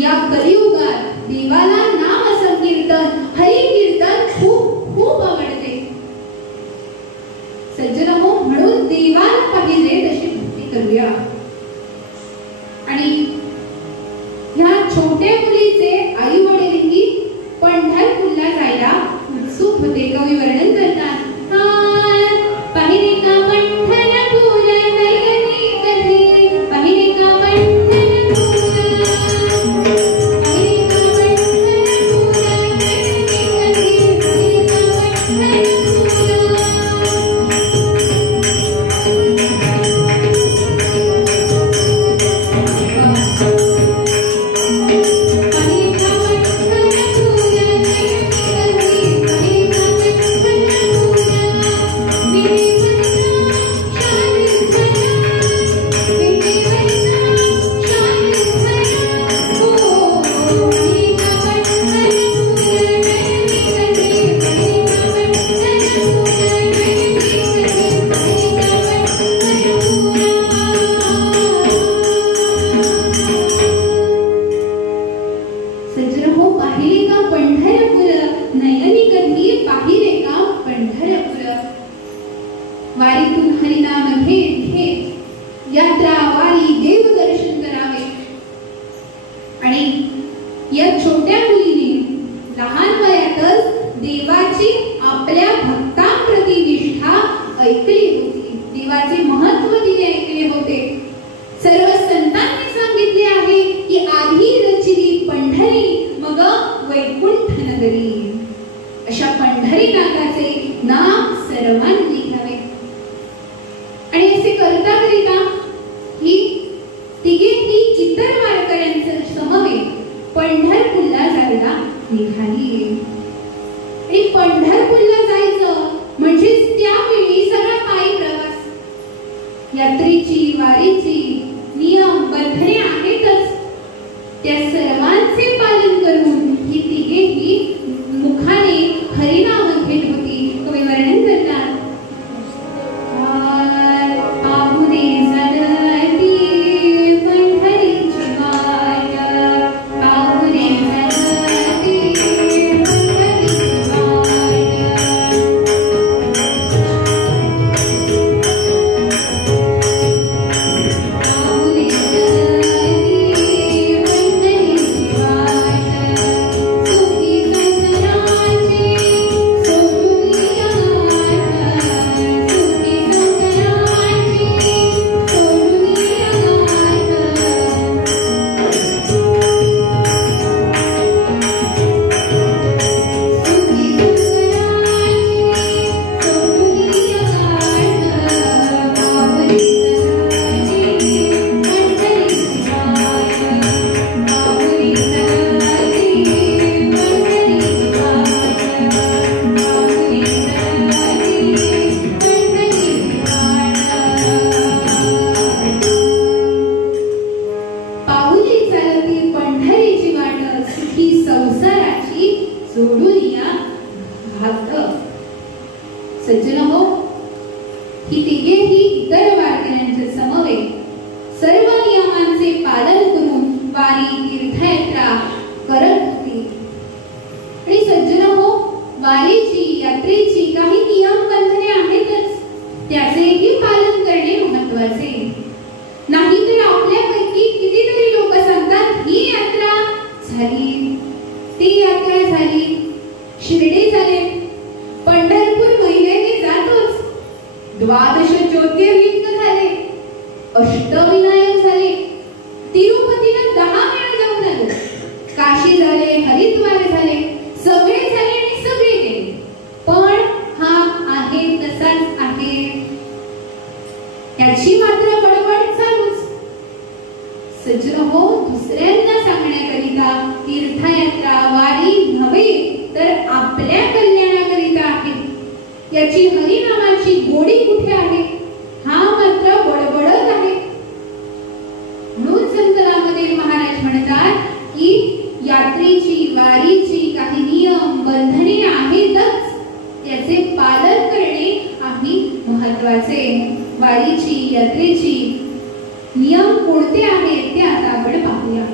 या कलियुगात देवाला नाम संकीर्तन, हरी कीर्तन खूप खूप आवडते. सज्जन हो, म्हणून देवाला पाहिजे तशी भक्ती करूया. आणि ह्या छोट्या मुलीचे आई वडीलही पंढरपूरला जायला उत्सुक होते. कवी वर्णन करतात, पाहिले का पंढरपूर नयनी कधी, पाहिले का पंढरपूर, पाहिले का पंढरपूर नयनी कधी, पाहिले का पंढरपूर. वारीतून हरिनाम घेत घेत यात्रा वारी देव दर्शन करावे. आणि या छोट्या मुलीने लहान वयातच देवाची आपल्या भक्तांप्रती निष्ठा ऐकली होती, देवाचे महत्त्व तिने ऐकले होते. सर्व संतांनी सांगितले आहे की आधी रचिली पंढरी, मग वैकुंठ नगरी. अशा पंढरीनाथाचे नाम सर्वांनी घ्यावे. आणि असे करता करिता ही तिघेही इतर वारकऱ्यांचे समवेत पंढरपूरला जायला निघाली. आणि पंढरपूरला जायचं म्हणजे त्यावेळी सगळा पायी प्रवास. सज्जनहो, ही तिघेही इतर वारकऱ्यांच्या समवेत सर्व नियमांचे पालन करून वारी तीर्थयात्रा करत होती. आणि सज्जनहो, वारीची यात्रेची काही नियम बंधने आहेतच, त्याचेही पालन करणे महत्त्वाचे. नाहीतर आपल्यापैकी कितीतरी लोक सांगतात ही यात्रा झाली, ती यात्रा झाली, शिर्डी झाले, पंढरपूर महिन्याने जातोच, 12 ज्योतिर्लिंग झाले, अष्टविनायक झाले, तिरुपतीला 10 वेळा जाऊन आलो, काशी झाले, हरिद्वार झाले, सगळे झाले आणि सगळे गेले, पण हा आहे तसाच आहे, याची मात्र बडबड चालूच. सज्जनहो, दुसऱ्यांना सांगण्याकरिता तीर्थयात्रा वारी नव्हे तर आपल्या कल्याणाकरिता आहे, याची हरिनामाची गोडी कुठे आहे, हा मात्र बडबडत आहे. म्हणून संत नामदेव महाराज म्हणतात की यात्रेची वारीची काही नियम बंधने आहेतच, त्याचे पालन करणे आहे महत्त्वाचे. वारीची यात्रेची नियम कोणते आहेत ते आता आपण पाहूया.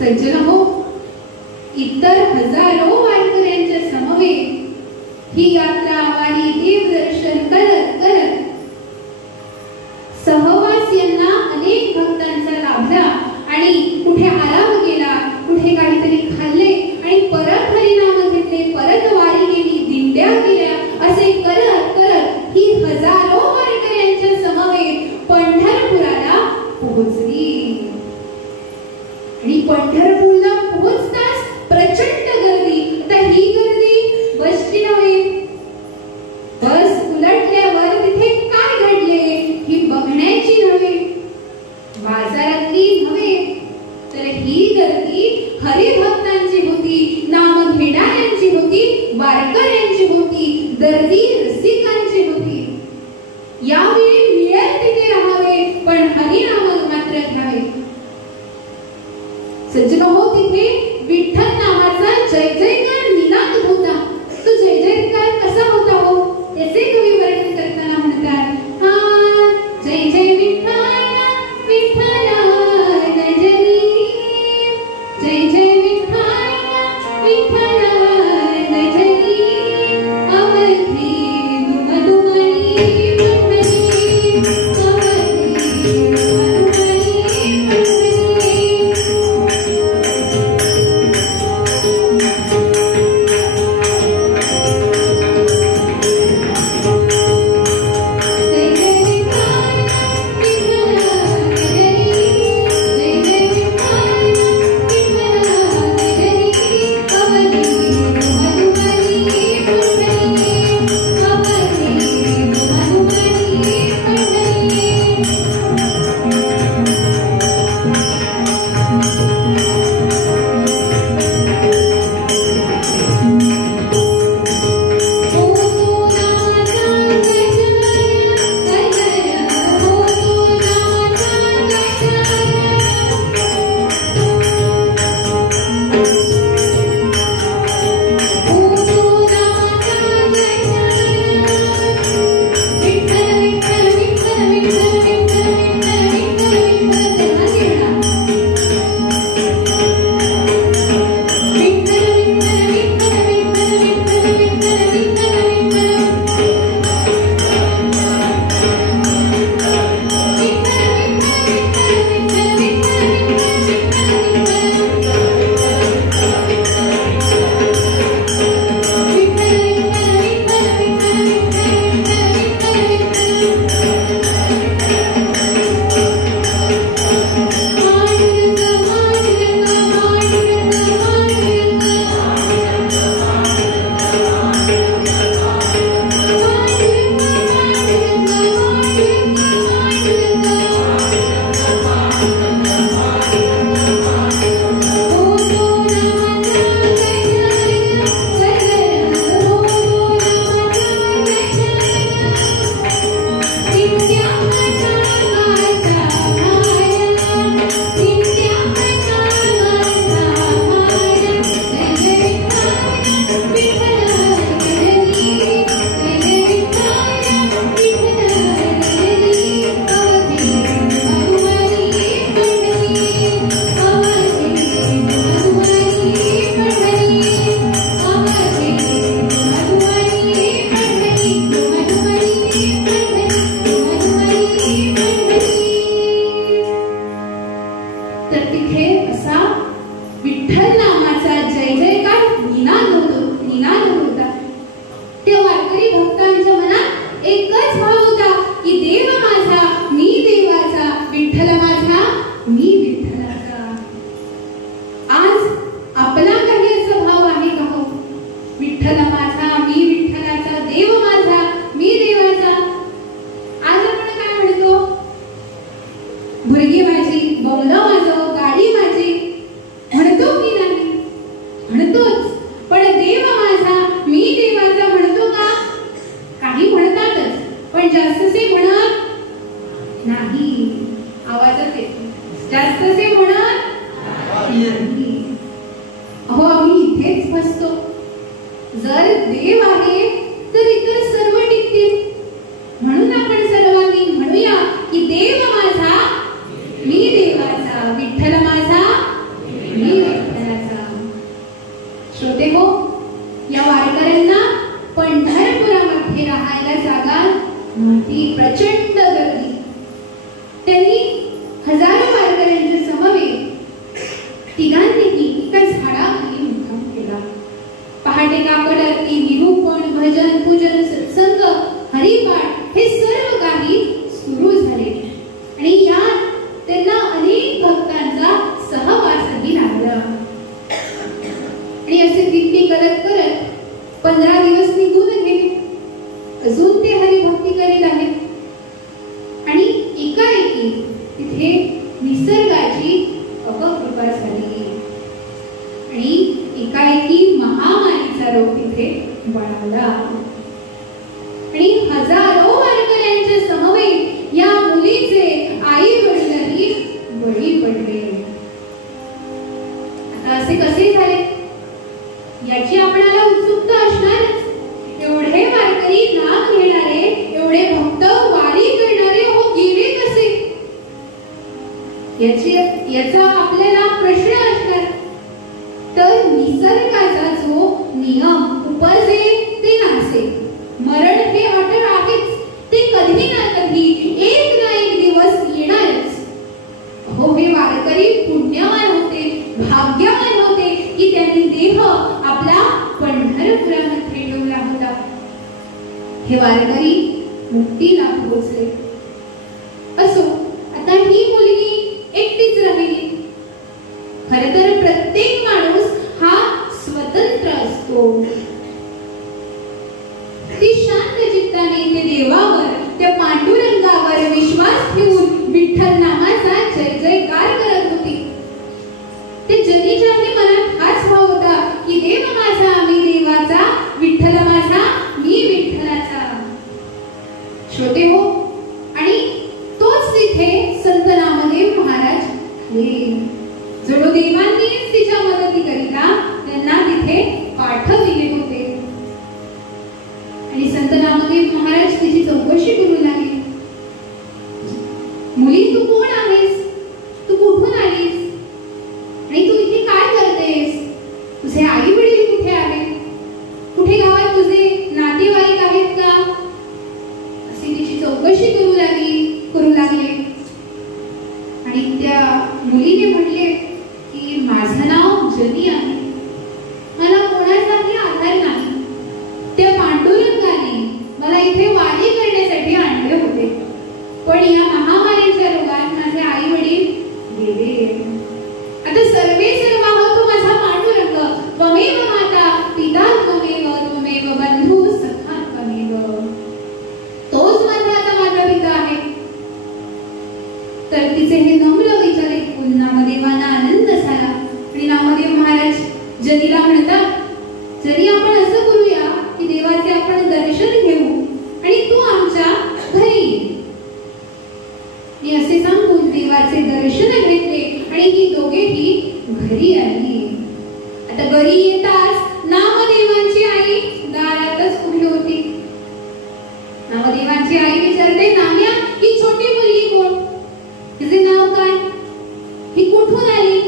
सज्जनहो, इतर हजारो वारकऱ्यांच्या समवेत ही यात्रा वारी देवदर्शन करत करत सहवासियांना अनेक भक्तांचा लाभला आणि कुठे आराम केला, कुठे काहीतरी खाल्ले आणि परत हरिनाम घेतले, परत वारी गेली, दिंड्या केल्या, असे करत करत ही हजारो वारकऱ्यांच्या समवेत पंढरपुराला पोहोचली. आणि पंढरपूरला पोहोचताच प्रचंड गर्दी. आता ही गर्दी बसची नव्हे, बस उलटल्यावर तिथे काय घडले ही बघण्याची नव्हे, बाजारातली नव्हे, तर ही गर्दी हरिभक्तांची होती, नाम घेणाऱ्यांची होती, वारकऱ्यांची होती, दर्दी रसिकांची होती. यावेळी मिळेल तिथे राहावे, पण हरिनाम मात्र घ्यावे. सज्जनहो, विठ्ठल नामाचा जय जयकार निनाद होता. त्या वारकरी भक्तांच्या मनात एकच भाव होता की देव माझा मी देवाचा, विठ्ठल माझा मी विठ्ठलाचा. आज आपला काही असा भाव आहे का हो? विठ्ठल माझा मी विठ्ठलाचा, देव माझा मी देवाचा. आज आपण काय म्हणतो? भुरगी माझी, बंगला माझं, गाडी माझी म्हणतो की नाही? म्हणतोच. पण देव माझा मी देवाचा म्हणतो का? काही म्हणतातच, पण जास्तसे म्हणत नाही. आवाजच येतो. जास्तसे म्हणत नाही. अहो, आम्ही इथेच फसतो. जर देव आहे तर इतर सर्व टिकतील. म्हणून आपण सर्वांनी म्हणूया की देव माझा मी देवाचा, विठ्ठल माझा मी विठ्ठलाचा. श्रोते हो, या वारकऱ्यांना पंढरपुरामध्ये राहायला जागा नव्हती. प्रचंड गर्दी. त्यांनी हजारो वारकऱ्यांच्या समवेत तिघांनीही एका झाडाखाली मुक्काम केला. पहाटे काकड आरती, निरूपण, भजन, पूजन, सत्संग, हरिपाठ हे सर्व काही सुरू झाले. आणि यात त्यांना अनेक भक्तांचा सहवासही लागला. आणि असे दिंडी करत करत 15 दिवस निघून गेले. अजून ते हरिभक्ती करीत आहेत. आणि एकाएकी तिथे निसर्गाची अपकृपा झाली आणि एकाएकी महामारीचा रोग तिथे बळावला. आणि हजारो वारकऱ्यांच्या समवेत या मुलीचे आई वडीलही बळी पडले. आता असे कसे झाले याची आपल्याला उत्सुकता असणारच. एवढे वारकरी नाम घेणारे, एवढे भक्त वारी करणारे हो गेले कसे? याचा आपल्याला प्रश्न असणार. तर निसर्गाचा जो नियम उपजे ते नासे, मरण हे अटळ आहेच. ते कधी ना कधी एक ना एक दिवस येणारच. हो, हे वारकरी पुण्यवान होते, भाग्यवान होते की त्यांनी देह आपला पंढरपुरामध्ये ठेवला होता. हे वारकरी मुक्तीला पोहोचले. असो, आता ही मुलगी एकटीच राहिली. खरं तर प्रत्येक माणूस हा स्वतंत्र असतो. ती शांत चित्ताने ते देवावर, त्या पांडुरंगावर विश्वास ठेवून विठ्ठल नामाचा जय जयकार करत होती. ते जनीच्याही मनात हाच भाव होता की देव माझा मी देवाचा, विठ्ठल माझा मी विठ्ठलाचा. श्रोते हो, आणि तोच तिथे संत नामदेव महाराज जणू देवांनीच तिच्या मदतीकरिता त्यांना तिथे पाठविले होते. आणि संत नामदेव महाराज तिची चौकशी करू लागले. मुली, तू कोण आहेस? तू कुठून आलीस? आणि तू इथे काय करतेस? तुझे आई वडील कुठे आहेत? कुठे गावात तुझे नातेवाईक आहेत का? अशी तिची चौकशी करू लागले. आणि त्या मुलीने म्हटले की माझं नाव जनी आहे. मला कोणाचाही आधार नाही. त्या पांडुरंगाने मला इथे वारी करण्यासाठी आणले होते. पण या महामारीच्या रोगात माझे आई वडील गेले. आता सर्वे सर्वाः तो माझा पांडुरंग. त्वमेव माता पिता त्वमेव बंधू सखा त्वमेव. तोच माझा आता माता पिता आहे. तर तिचे हे नम्र विचार ऐकून नामदेवांना आनंद झाला. आणि नामदेव महाराज जनीला म्हणतात, जरी आपण असं करूया की देवाचे आपण दर्शन घेऊ आणि तू आमच्या घरी ये. मी असे सांगून देवाचे दर्शन घेतले आणि ही दोघेही घरी आली. आता घरी येताच नामदेवांची आई दारातच उभी होती. नामदेवांची आई विचारते, नाम्या, ही छोटी मुलगी कोण? तिचे नाव काय? ही कुठून आली?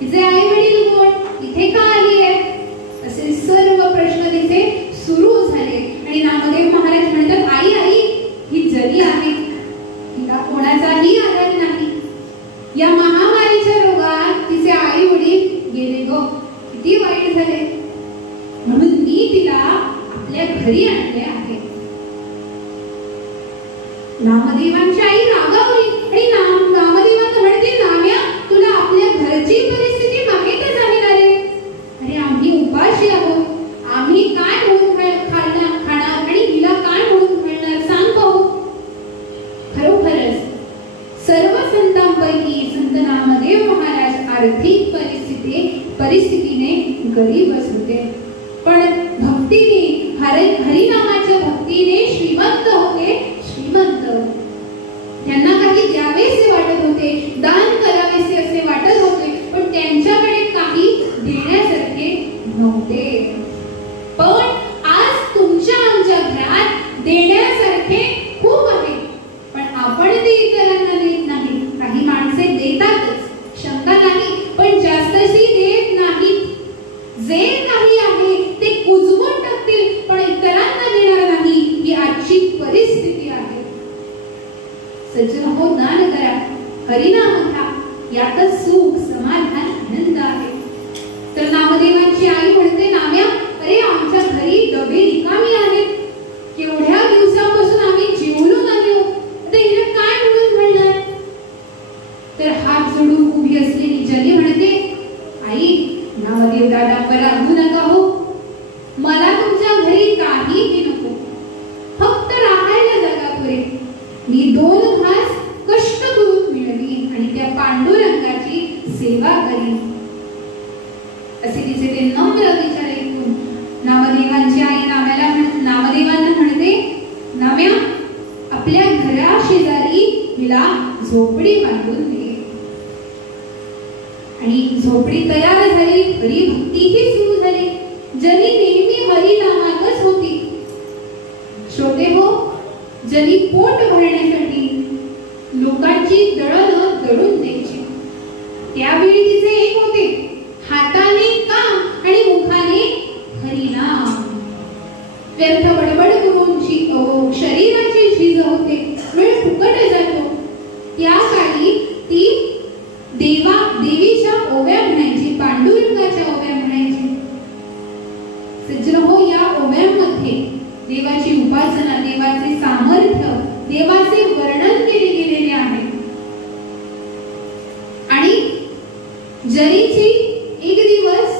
तिचे आई वडील कोण? इथे का आली आहे? असे सर्व प्रश्न तिथे सुरू झाले. आणि नामदेव महाराज म्हणतात, आई आई ही जनी आहे. तिला कोणाचाही आधार नाही. या महामारीच्या रोगात तिचे आई वडील गेले ग, किती वाईट झाले. म्हणून मी तिला आपल्या घरी आणले आहे. नामदेवांची आई रागावली आणि नामदेवांना म्हणते, नाम्या तुला आपल्या घरची परिस्थिती माहीतच आहे ना रे. अरे आम्ही उपाशी आहोत, आम्ही काय म्हणून खाणार आणि हिला काय म्हणून घालणार सांग पाहू. खरोखरच सर्व संतांपैकी संत नामदेव महाराज आर्थिक परिस्थितीने गरीबच होते, पण भक्तीने हरिनामाच्या भक्तीने श्रीमंत होते. श्रीमंत त्यांना काही द्यावेसे वाटत होते, दान करावेसे असे वाटत होते, पण त्यांच्याकडे काही देण्यासारखे नव्हते. पण आज तुमच्या आमच्या घरात देण्यासारखे खूप आहे, पण आपण ते इतरांना देत नाही. काही माणसे देतातच, शंका नाही, पण जास्तशी देत नाहीत. जे काही आहे ते कुजवून टाकतील, पण इतरांना देणार नाही. ही आजची परिस्थिती आहे. सज्जन हो, दान करा, हरिनाम घ्या, यातच सुख समाधान आनंद आहे. तर नामदेवांची आई म्हणते, नाम्या अरे आमच्या घरी डबे रिकामी आहेत, केवढ्या दिवसापासून आम्ही जेवलो नाही, आता हिला काय म्हणून म्हणणार. तर हात जोडून उभी असलेली जनी म्हणते, आई नामदेव दादा राहू नका हो, मला तुमच्या घरी काहीही नको, फक्त राहायला जागा पुरे. मी 2 घास कष्ट करून मिळवीन आणि त्या पांडुरंगाची सेवा करीन. असे तिचे ते नम्र विचार ऐकून नामदेवांची आई नामदेवांना म्हणते, नाम्या आपल्या घरा शेजारी हिला झोपडी बांधून दे. आणि झोपडी तयार झाली, हरिभक्तीही सुरू झाली. जनी नेहमी हरिनामातच होती. श्रोते हो, जनी पोट भरण्यासाठी लोकांची दळणं दळून द्यायची. त्यावेळी तिचे एक होते, हाताने काम आणि मुखाने हरिनाम. व्यर्थ बडबड करून शरीराची झीज होते, वेळ फुकट जातो. त्या काळी ती देवीच्या ओव्या म्हणायची, पांडुरंगाच्या ओव्या म्हणायची. सज्जन हो, या ओव्यांमध्ये देवाची उपासना, देवाचे सामर्थ्य, देवाचे वर्णन केले गेलेले आहे. आणि जरीची एक दिवस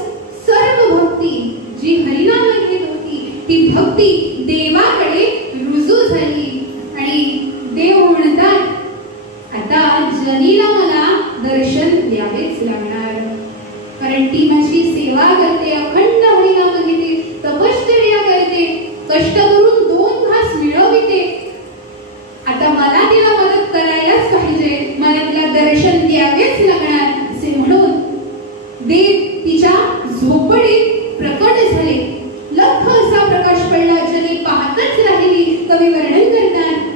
सर्व भक्ती जी हरिनाम घेत होती, ती भक्ती देवाकडे रुजू झाली. आणि देव म्हणतात, आता जनीला मला दर्शन द्यावेच लागणार, कारण ती माझी सेवा करते, अखंड हरिनाम घेते, तपश्चर्या करते, कष्ट करून 2 घास मिळविते. आता मला तिला मदत करायलाच पाहिजे, मला तिला दर्शन द्यावेच लागणार. असे म्हणून देव तिच्या झोपडीत प्रकट झाले. लख असा प्रकाश पडला, जनी पाहतच राहिली. कवी वर्णन करतात,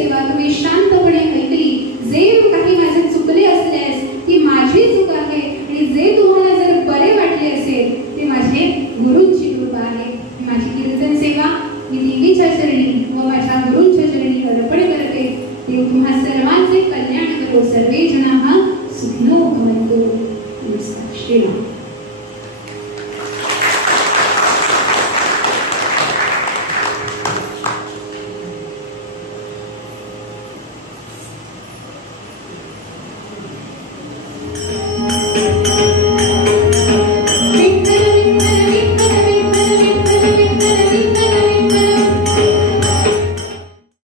सेवा तुम्ही शांतपणे ऐकली. जे काही माझे चुकले असल्यास ती माझी चूक आहे आणि जे तुम्हाला जर बरे वाटले असेल ते माझे गुरूंची कृपा आहे. माझी कीर्तन सेवा मी देवीच्या चरणी व माझ्या गुरूंच्या चरणी अर्पण करते. देव तुम्हा सर्वांचे कल्याण करो. सर्वे जनाः सुखिनो भवन्तु. नमस्कार. श्रीराम.